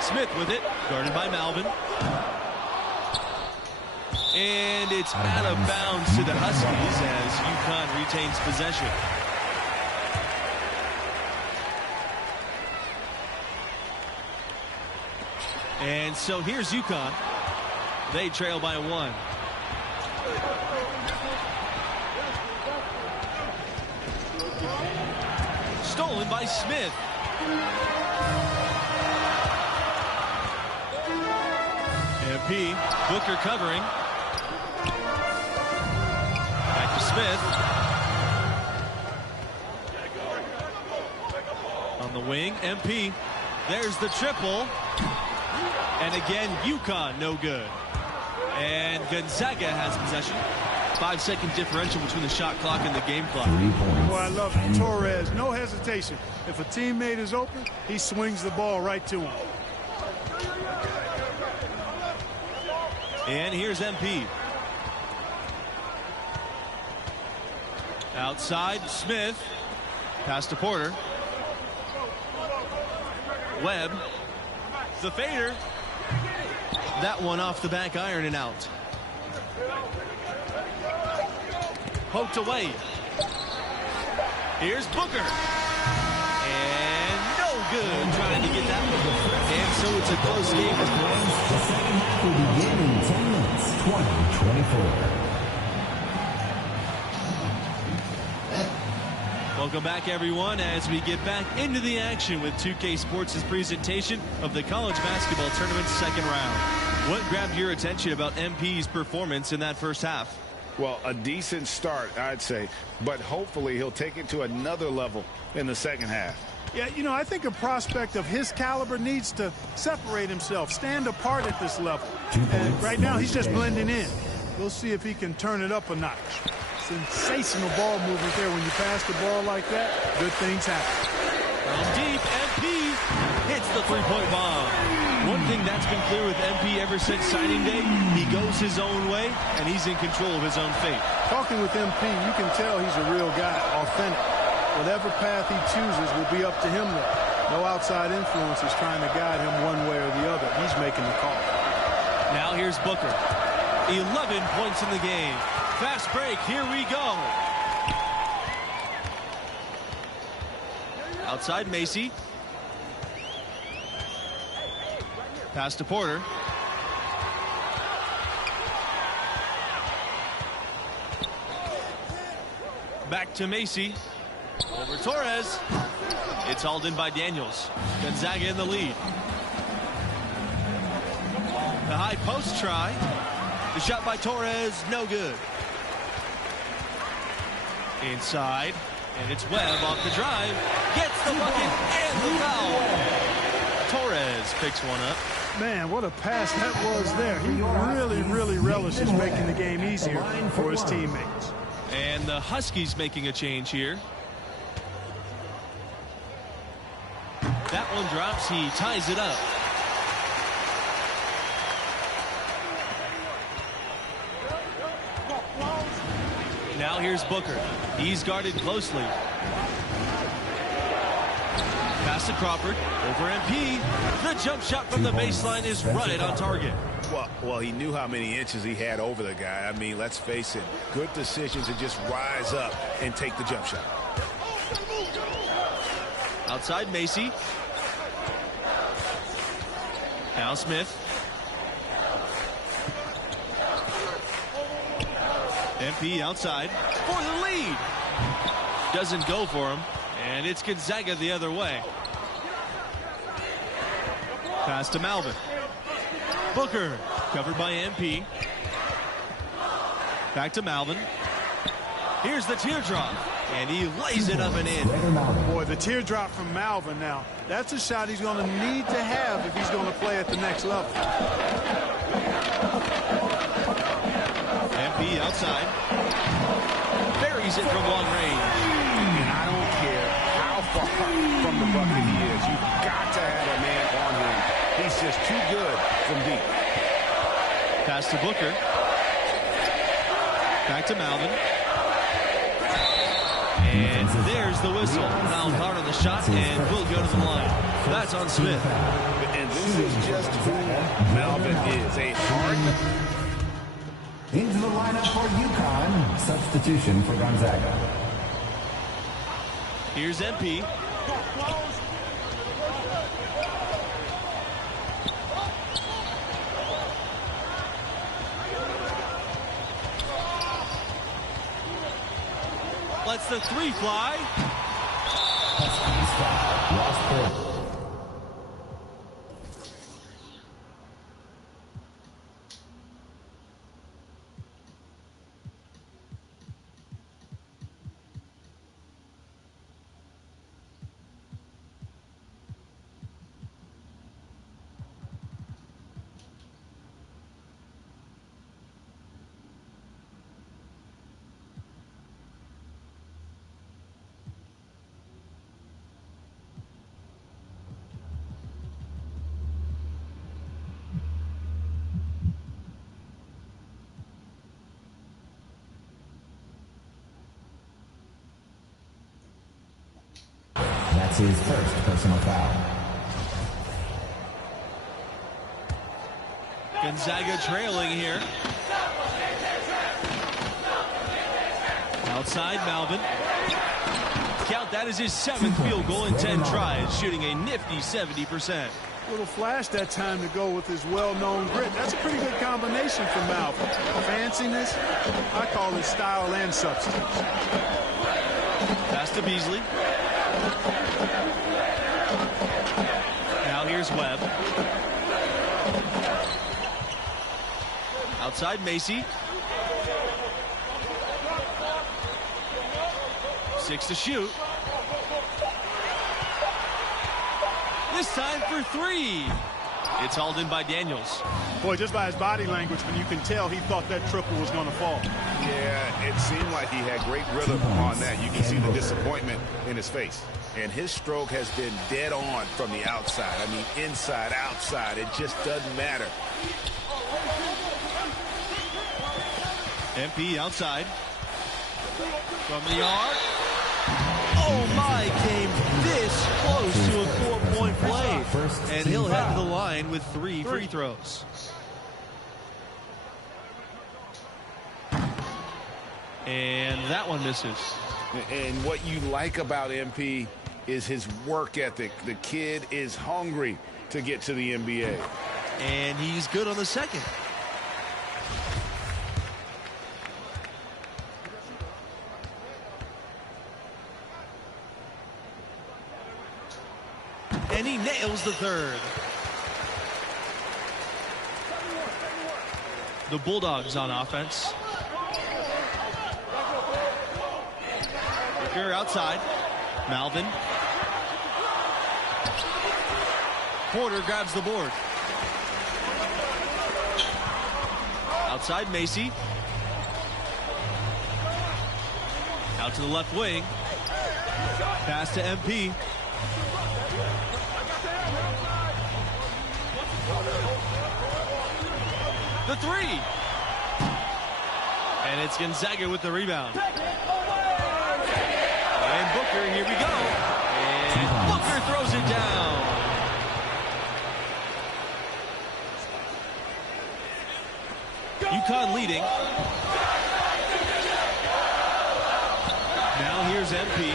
Smith with it, guarded by Malvin. And it's out of bounds to the Huskies as UConn retains possession. And so here's UConn. They trail by 1. Stolen by Smith. MP, Booker covering. Back to Smith. On the wing, MP. There's the triple. And again, UConn no good. And Gonzaga has possession. 5-second differential between the shot clock and the game clock. Boy, I love Torres. No hesitation. If a teammate is open, he swings the ball right to him. And here's MP. Outside, Smith. Pass to Porter. Webb. The fader. That one off the back iron and out. Poked away. Here's Booker. And no good trying to get that one. And so it's a close game. The second half will begin in 10 minutes, 20-24. Welcome back, everyone, as we get back into the action with 2K Sports' presentation of the college basketball tournament's second round. What grabbed your attention about MP's performance in that first half? Well, a decent start, I'd say, but hopefully he'll take it to another level in the second half. Yeah, you know, I think a prospect of his caliber needs to separate himself, stand apart at this level. And right now, he's just blending in. We'll see if he can turn it up a notch. Sensational ball movement there. When you pass the ball like that, good things happen. From deep, MP hits the three-point bomb. One thing that's been clear with MP ever since signing day, he goes his own way, and he's in control of his own fate. Talking with MP, you can tell he's a real guy, authentic. Whatever path he chooses will be up to him, though. No outside influence is trying to guide him one way or the other. He's making the call. Now here's Booker. 11 points in the game. Fast break, here we go. Outside Macy. Pass to Porter. Back to Macy. Over Torres. It's hauled in by Daniels. Gonzaga in the lead. The high post try. The shot by Torres, no good. Inside, and it's Webb off the drive. Gets the bucket and the foul. Torres picks one up. Man, what a pass that was there. He really relishes making the game easier for his teammates. And the Huskies making a change here. That one drops. He ties it up. Now here's Booker. He's guarded closely. Pass to Crawford. Over MP. The jump shot from the baseline is right on target. Well, he knew how many inches he had over the guy. I mean, let's face it. Good decision to just rise up and take the jump shot. Outside Macy. Now Smith. MP outside for the lead. Doesn't go for him. And it's Gonzaga the other way. Pass to Malvin. Booker covered by MP. Back to Malvin. Here's the teardrop. And he lays it up and in. Boy, the teardrop from Malvin now. That's a shot he's going to need to have if he's going to play at the next level. MP outside. Buries it from long range. And I don't care how far from the bucket he is. You've got to have a man on him. He's just too good from deep. Pass to Booker. Back to Malvin. And there's There's the whistle. Foul card on the shot, and will go to the line. That's on Smith. And this is just who Malvin is. A hard... Into the lineup for UConn. Substitution for Gonzaga. Here's MP. Lets the three fly. That's his first personal foul. Gonzaga trailing here. Outside, Malvin. Count that as his 7th field goal in 10 tries, shooting a nifty 70%. Little flash that time to go with his well-known grit. That's a pretty good combination for Malvin. Fanciness, I call it style and substance. Pass to Beasley. Now here's Webb. Outside Macy. 6 to shoot. This time for 3. It's hauled in by Daniels. Boy, just by his body language, when you can tell he thought that triple was going to fall. Yeah, it seemed like he had great rhythm on that. You can see the disappointment in his face. And his stroke has been dead on from the outside. I mean, inside, outside, it just doesn't matter. MP outside. From the arc. Oh my, came this close to a 4-point play. And he'll head to the line with 3 free throws. And that one misses. And what you like about MP is his work ethic. The kid is hungry to get to the NBA. And he's good on the second. And he nails the third. The Bulldogs on offense. Ricker outside. Malvin. Porter grabs the board. Outside Macy. Out to the left wing. Pass to MP. The 3. And it's Gonzaga with the rebound. And Booker, here we go. And Booker throws it down. UConn leading. Now here's MP.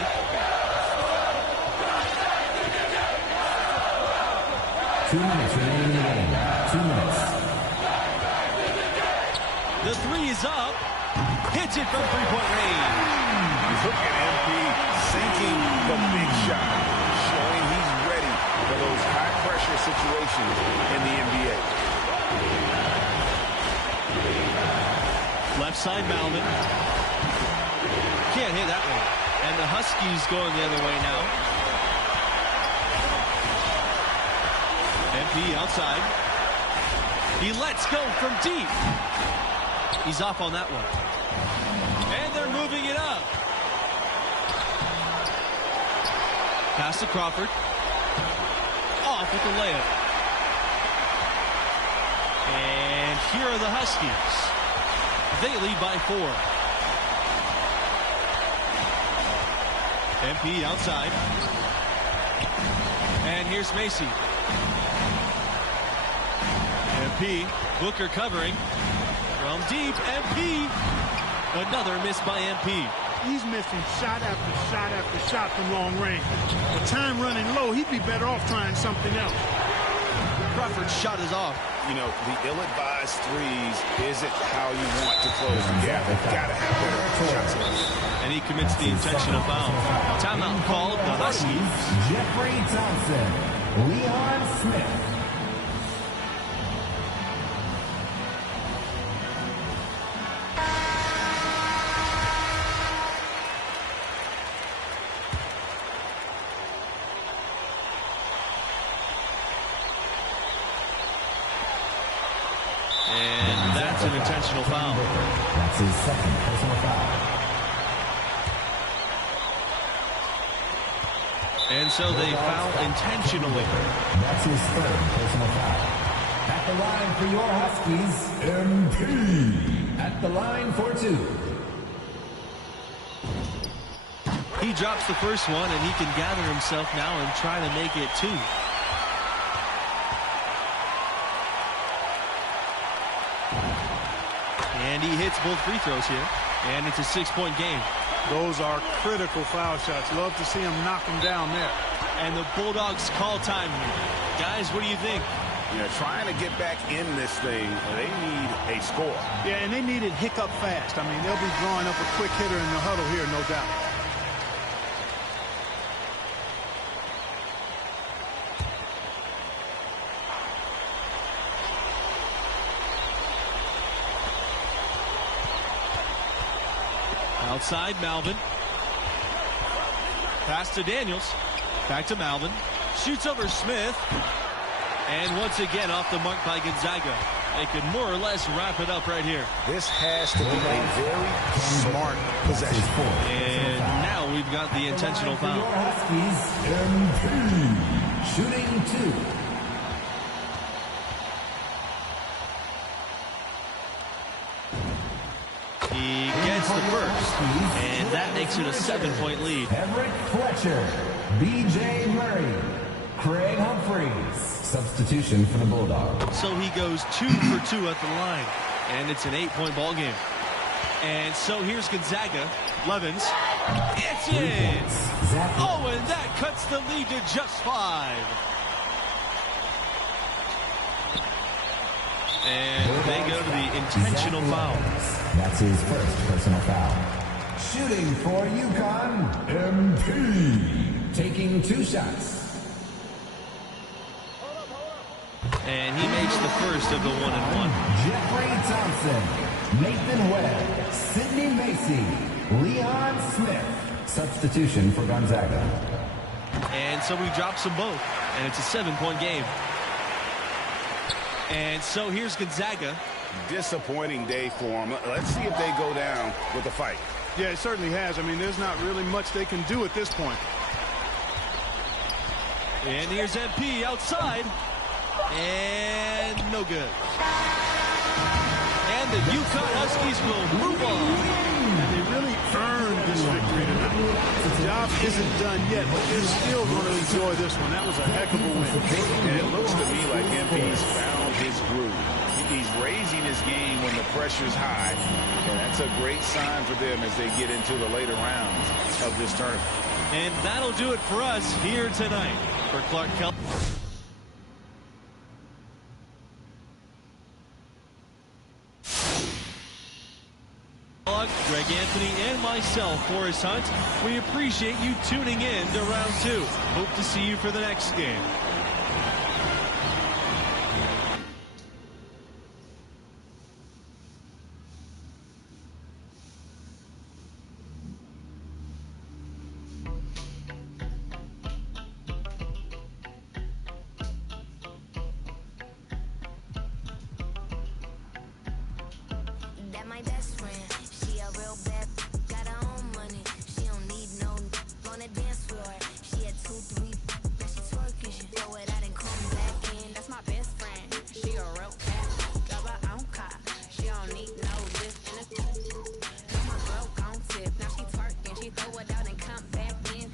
Two minutes remaining in the game. 2 minutes. The 3 is up. Hits it from 3-point range. Look at MP sinking the big shot, showing he's ready for those high-pressure situations in the NBA. Left side, Malvin. Can't hit that one. And the Huskies going the other way now. MP outside. He lets go from deep. He's off on that one. And they're moving it up. Pass to Crawford. Off with the layup. And here are the Huskies. They lead by 4. MP outside. And here's Macy. MP, Booker covering. From deep, MP. Another miss by MP. He's missing shot after shot after shot from long range. With time running low, he'd be better off trying something else. Crawford's shot is off. You know, the ill-advised threes isn't how you want to close the gap. You've got to have better shots. And he commits the intentional foul. Timeout called the Huskies. Jeffrey Thompson, Leon Smith. And that's an intentional foul. That's his second personal foul. And so they foul intentionally. That's his third personal foul. At the line for your Huskies, MP. At the line for two. He drops the first one, and he can gather himself now and try to make it two. And he hits both free throws here. And it's a 6-point game. Those are critical foul shots. Love to see him knock them down there. And the Bulldogs call time. Guys, what do you think? You know, trying to get back in this thing, they need a score. Yeah, and they need it hiccup fast. I mean, they'll be drawing up a quick hitter in the huddle here, no doubt. Outside, Malvin. Pass to Daniels. Back to Malvin. Shoots over Smith. And once again off the mark by Gonzaga. They could more or less wrap it up right here. This has to be a very smart possession. And now we've got the intentional foul. Huskies, MP. Shooting two. He gets the first, and that makes it a 7-point lead. Everett Fletcher, B.J. Murray, Craig Humphreys. Substitution for the Bulldogs. So he goes 2 for 2 at the line, and it's an 8-point ball game. And so here's Gonzaga. Levens. It's in. Oh, and that cuts the lead to just 5. And they go to the intentional foul. That's his first personal foul. Shooting for UConn, MP. Taking 2 shots. And he makes the first of the 1-and-1. Jeffrey Thompson, Nathan Webb, Sidney Macy, Leon Smith. Substitution for Gonzaga. And so he drops them both. And it's a 7-point game. And so here's Gonzaga. Disappointing day for them. Let's see if they go down with a fight. Yeah, it certainly has. I mean, there's not really much they can do at this point. And here's MP outside. And no good. And the UConn Huskies will move on. And they really earned this victory tonight. The job isn't done yet, but they're still going to enjoy this one. That was a heck of a win. And it looks to me like MP's found his groove. He's raising his game when the pressure's high, and that's a great sign for them as they get into the later rounds of this tournament. And that'll do it for us here tonight. For Clark Kellogg. Greg Anthony and myself, Forrest Hunt, we appreciate you tuning in to round 2. Hope to see you for the next game. That my best friend. She a real bad, got her own money. She don't need no on the dance floor. She had 2, 3, now she twerking. She throw it out and come back in. That's my best friend. She a real cat, got her own car. She don't need no lift in a coupe. Got my broke on tip, now she twerking. She throw it out and come back in.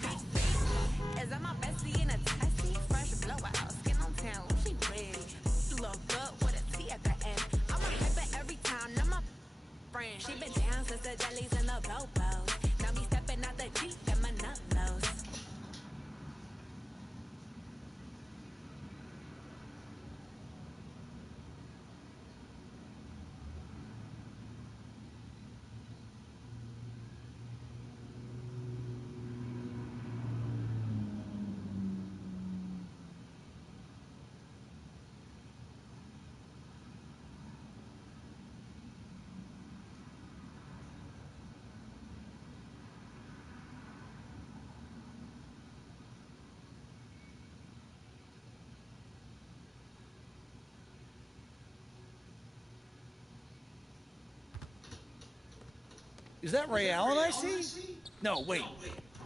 Is that Ray Allen I see? No, wait.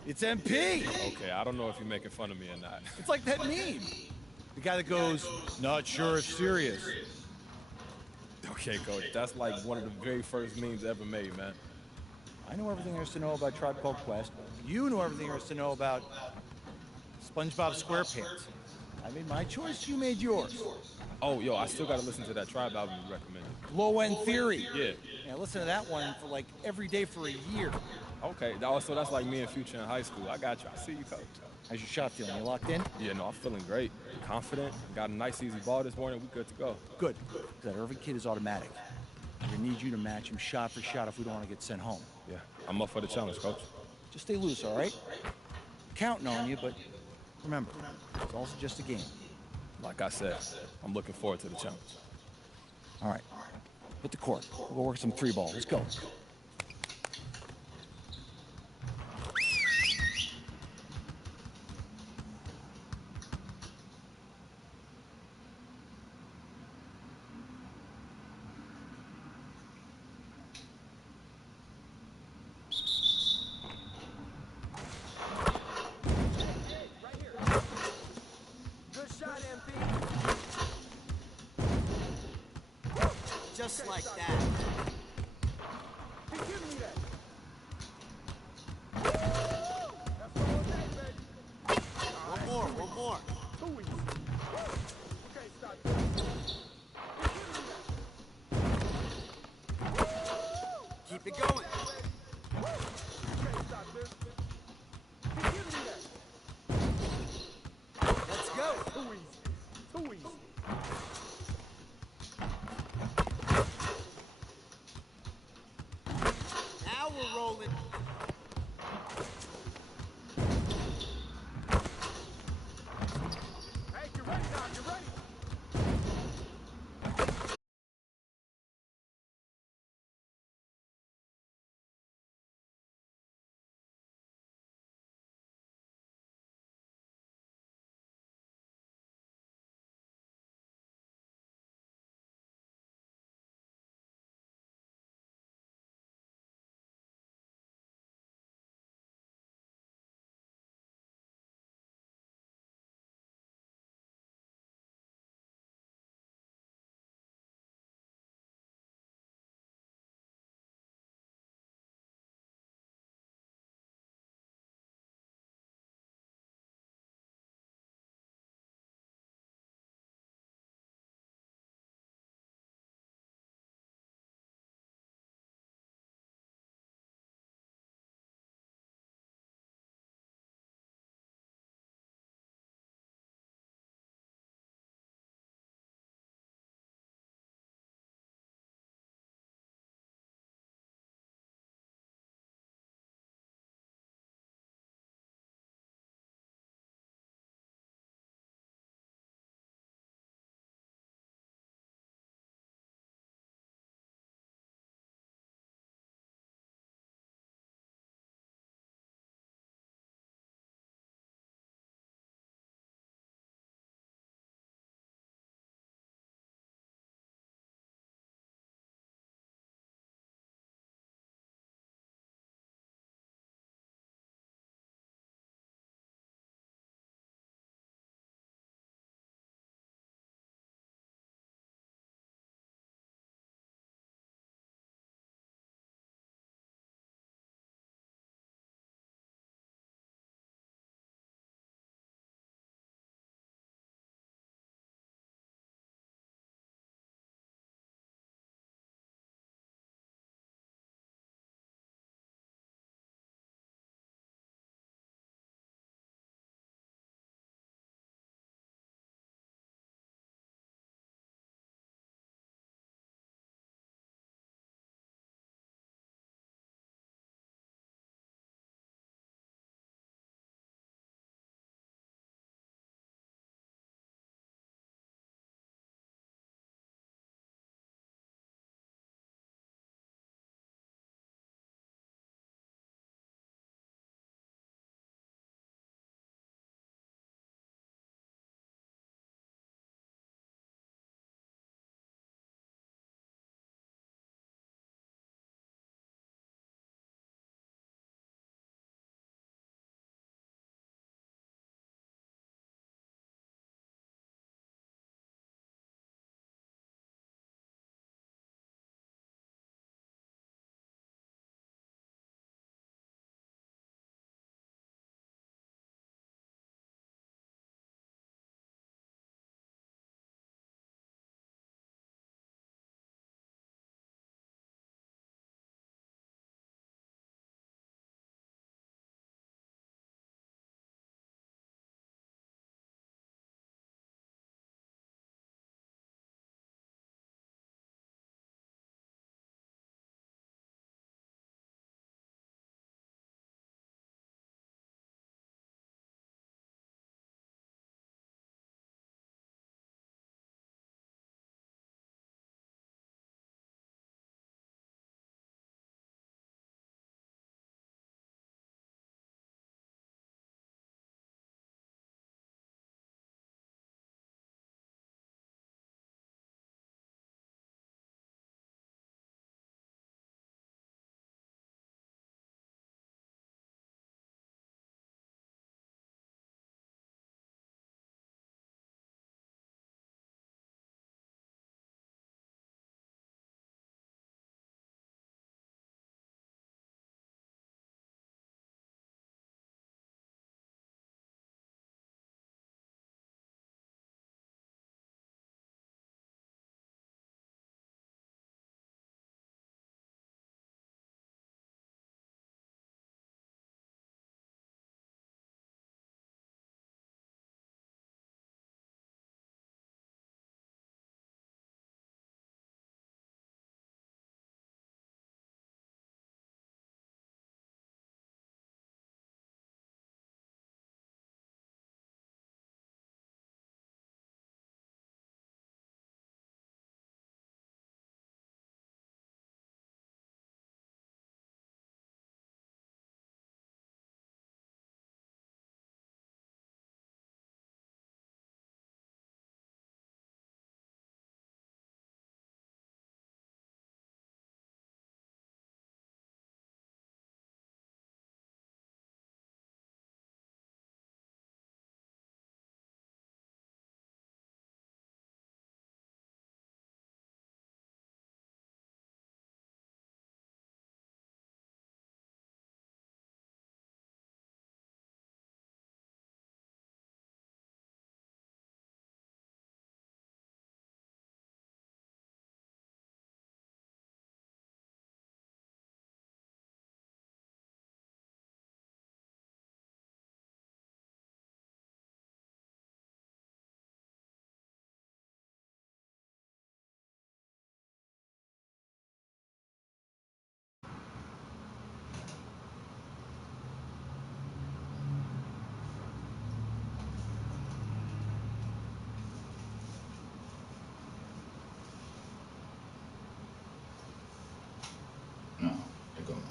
It's MP. Okay, I don't know if you're making fun of me or not. It's like that meme. The guy that goes, not sure if serious. Okay, Coach, that's like one of the very first memes ever made, man. I know everything there is to know about Tribe Called Quest. You know everything there is to know about SpongeBob SquarePants. I made my choice, you made yours. Oh, yo, I still got to listen to that Tribe album you recommended. Low End Theory. Yeah. Yeah, listen to that one for like every day for a year. Okay, so that's like me and Future in high school. I got you. I see you, Coach. How's your shot feeling? You locked in? Yeah, no, I'm feeling great. Confident. Got a nice, easy ball this morning. We good to go. Good. That Irvin kid is automatic. We're going to need you to match him shot for shot if we don't want to get sent home. Yeah, I'm up for the challenge, Coach. Just stay loose, all right? Counting on you, but remember, it's also just a game. Like I said, I'm looking forward to the challenge. All right. Hit the court. We'll go work some 3-ball. Let's go. Good shot, MP. Just like that. Hey, give me that. One more. Too easy. Okay, stop this. Keep it going. Okay, stop this. Hey, give me that. Let's go. Too easy. Too easy. Now we're rolling. Hey, you ready now? You ready?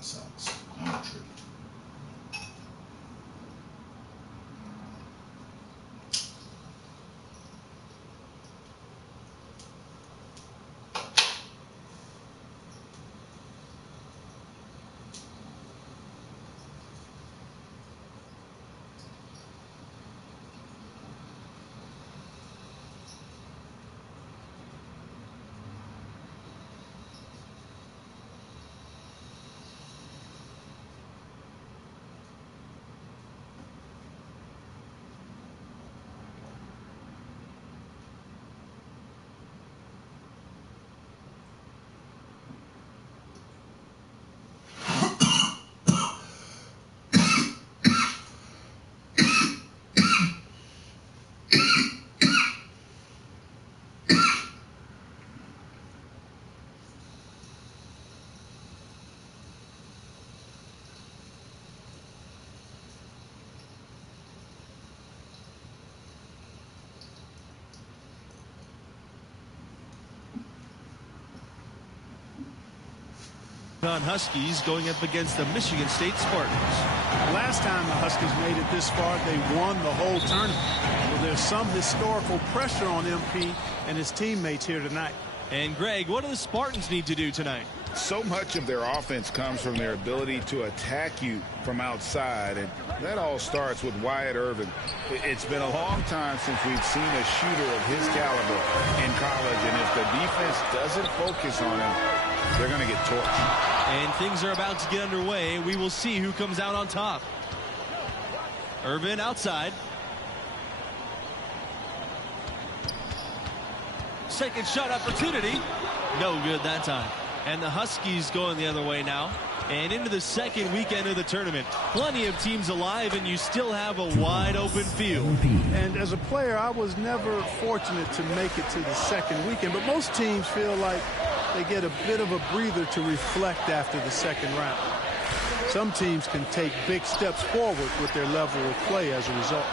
socks. I'm tripping. Huskies going up against the Michigan State Spartans. Last time the Huskies made it this far, they won the whole tournament. Well, there's some historical pressure on MP and his teammates here tonight. And Greg, what do the Spartans need to do tonight? So much of their offense comes from their ability to attack you from outside, and that all starts with Wyatt Irvin. It's been a long time since we've seen a shooter of his caliber in college, and if the defense doesn't focus on him, they're going to get torched. And things are about to get underway. We will see who comes out on top. Irvin outside. Second shot opportunity. No good that time. And the Huskies going the other way now. And into the second weekend of the tournament. Plenty of teams alive, and you still have a wide open field. And as a player, I was never fortunate to make it to the second weekend. But most teams feel like they get a bit of a breather to reflect after the second round. Some teams can take big steps forward with their level of play as a result.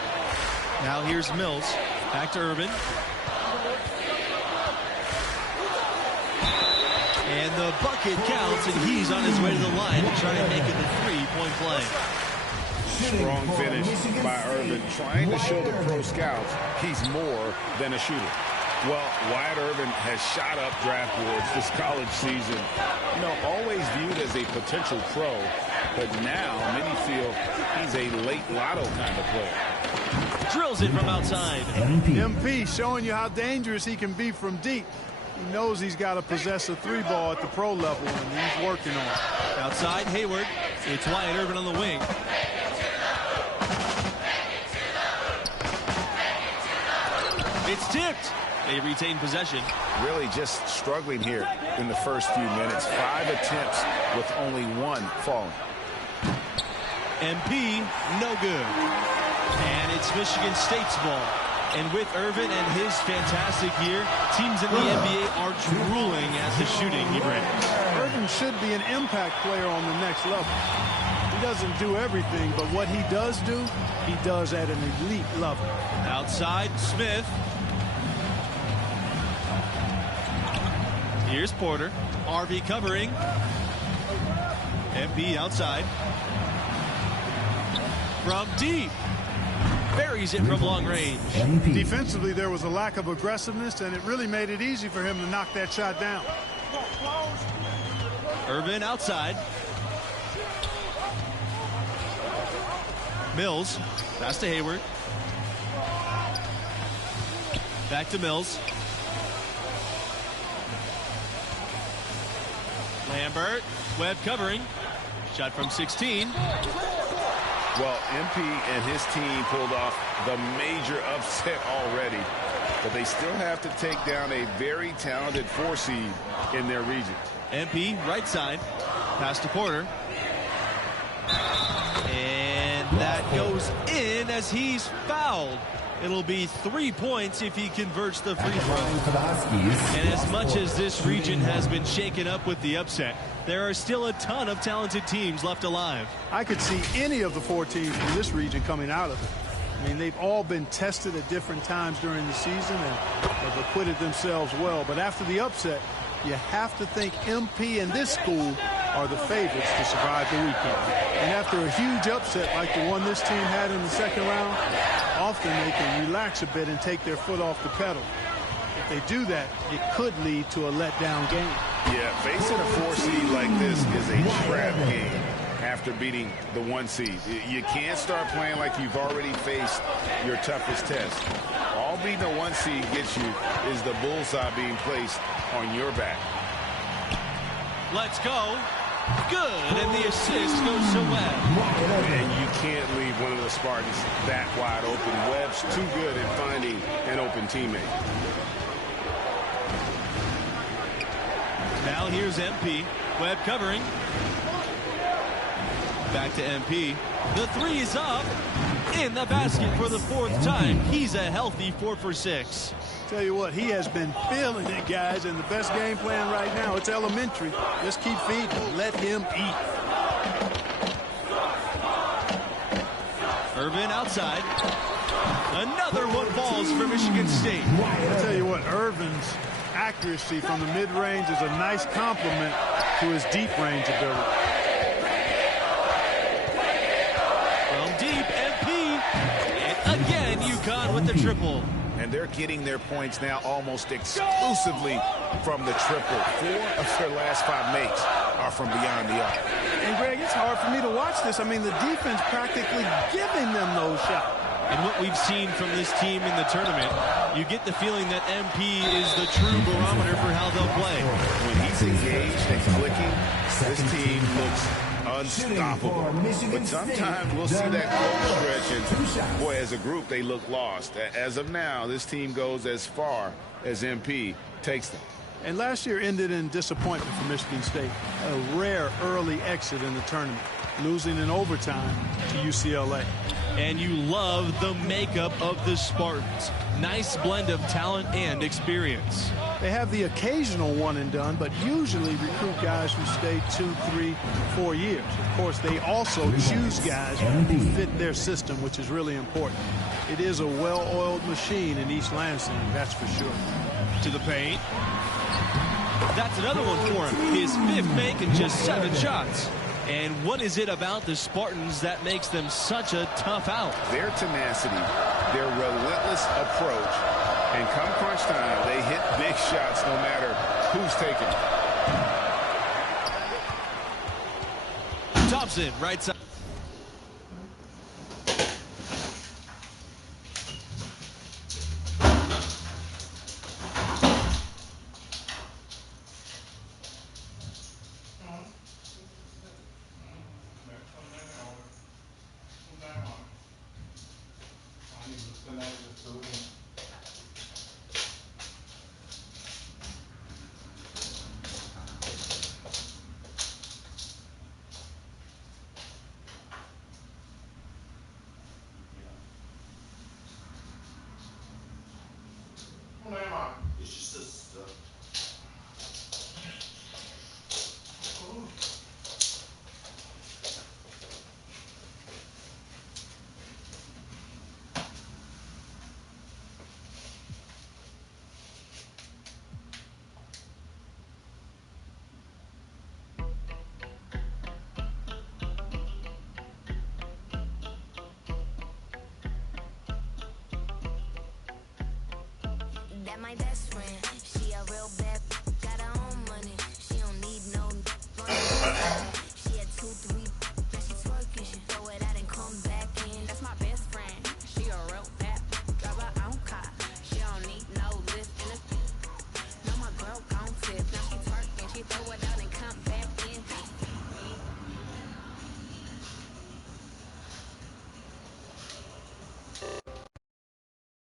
Now here's Mills. Back to Irvin. And the bucket counts, and he's on his way to the line to try and make it the three-point play. Strong finish by Irvin, trying to show the pro scouts he's more than a shooter. Well, Wyatt Irvin has shot up draft boards this college season. You know, always viewed as a potential pro, but now many feel he's a late lotto kind of player. Drills it from outside. MP showing you how dangerous he can be from deep. He knows he's got to possess a three ball at the pro level, and he's working on it. Outside, Hayward. It's Wyatt Irvin on the wing. It's tipped. They retain possession. Really just struggling here in the first few minutes. 5 attempts with only 1 falling. MP, no good. And it's Michigan State's ball. And with Irvin and his fantastic year, teams in the NBA are drooling at the shooting he brings. Irvin should be an impact player on the next level. He doesn't do everything, but what he does do, he does at an elite level. Outside, Smith. Here's Porter. RV covering. MP outside. From deep. Buries it from long range. Defensively, there was a lack of aggressiveness, and it really made it easy for him to knock that shot down. Irvin outside. Mills. Pass to Hayward. Back to Mills. Lambert. Webb covering. Shot from 16. Well, MP and his team pulled off the major upset already, but they still have to take down a very talented 4 seed in their region. MP right side. Pass to Porter. And that goes in as he's fouled. It'll be 3 points if he converts the free throw. And as much as this region has been shaken up with the upset, there are still a ton of talented teams left alive. I could see any of the 4 teams from this region coming out of it. I mean, they've all been tested at different times during the season and have acquitted themselves well. But after the upset, you have to think MP and this school are the favorites to survive the weekend. And after a huge upset like the one this team had in the second round, often they can relax a bit and take their foot off the pedal. If they do that, it could lead to a letdown game. Yeah, facing a 4 seed like this is a trap game after beating the 1 seed. You can't start playing like you've already faced your toughest test. All beating a 1 seed gets you is the bullseye being placed on your back. Let's go. Good, and the assist goes to Webb. And you can't leave one of the Spartans that wide open. Webb's too good at finding an open teammate. Now here's MP. Webb covering. Back to MP. The three is up. In the basket for the 4th time. He's a healthy 4 for 6. Tell you what, he has been feeling it, guys, and the best game plan right now, it's elementary. Just keep feeding him. Let him eat. Irvin outside. Another one falls for Michigan State. I'll tell you what, Irvin's accuracy from the mid-range is a nice complement to his deep-range ability. From deep, MP. And again, UConn with the triple. And they're getting their points now almost exclusively from the triple. 4 of their last 5 makes are from beyond the arc. And, Greg, it's hard for me to watch this. I mean, the defense practically giving them those shots. And what we've seen from this team in the tournament, you get the feeling that MP is the true barometer for how they'll play. When he's engaged and clicking, this team looks unstoppable. But sometimes we'll see that cold stretch, and boy, as a group, they look lost. As of now, this team goes as far as MP takes them. And last year ended in disappointment for Michigan State. A rare early exit in the tournament, losing in overtime to UCLA. And you love the makeup of the Spartans. Nice blend of talent and experience. They have the occasional one and done, but usually recruit guys who stay 2, 3, 4 years. Of course, they also choose guys who fit their system, which is really important. It is a well-oiled machine in East Lansing, that's for sure. To the paint. That's another one for him. His 5th make and just 7 shots. And what is it about the Spartans that makes them such a tough out? Their tenacity, their relentless approach, and come crunch time, they hit big shots no matter who's taking it. Thompson, right side. It's just this stuff. That my best friend, she a real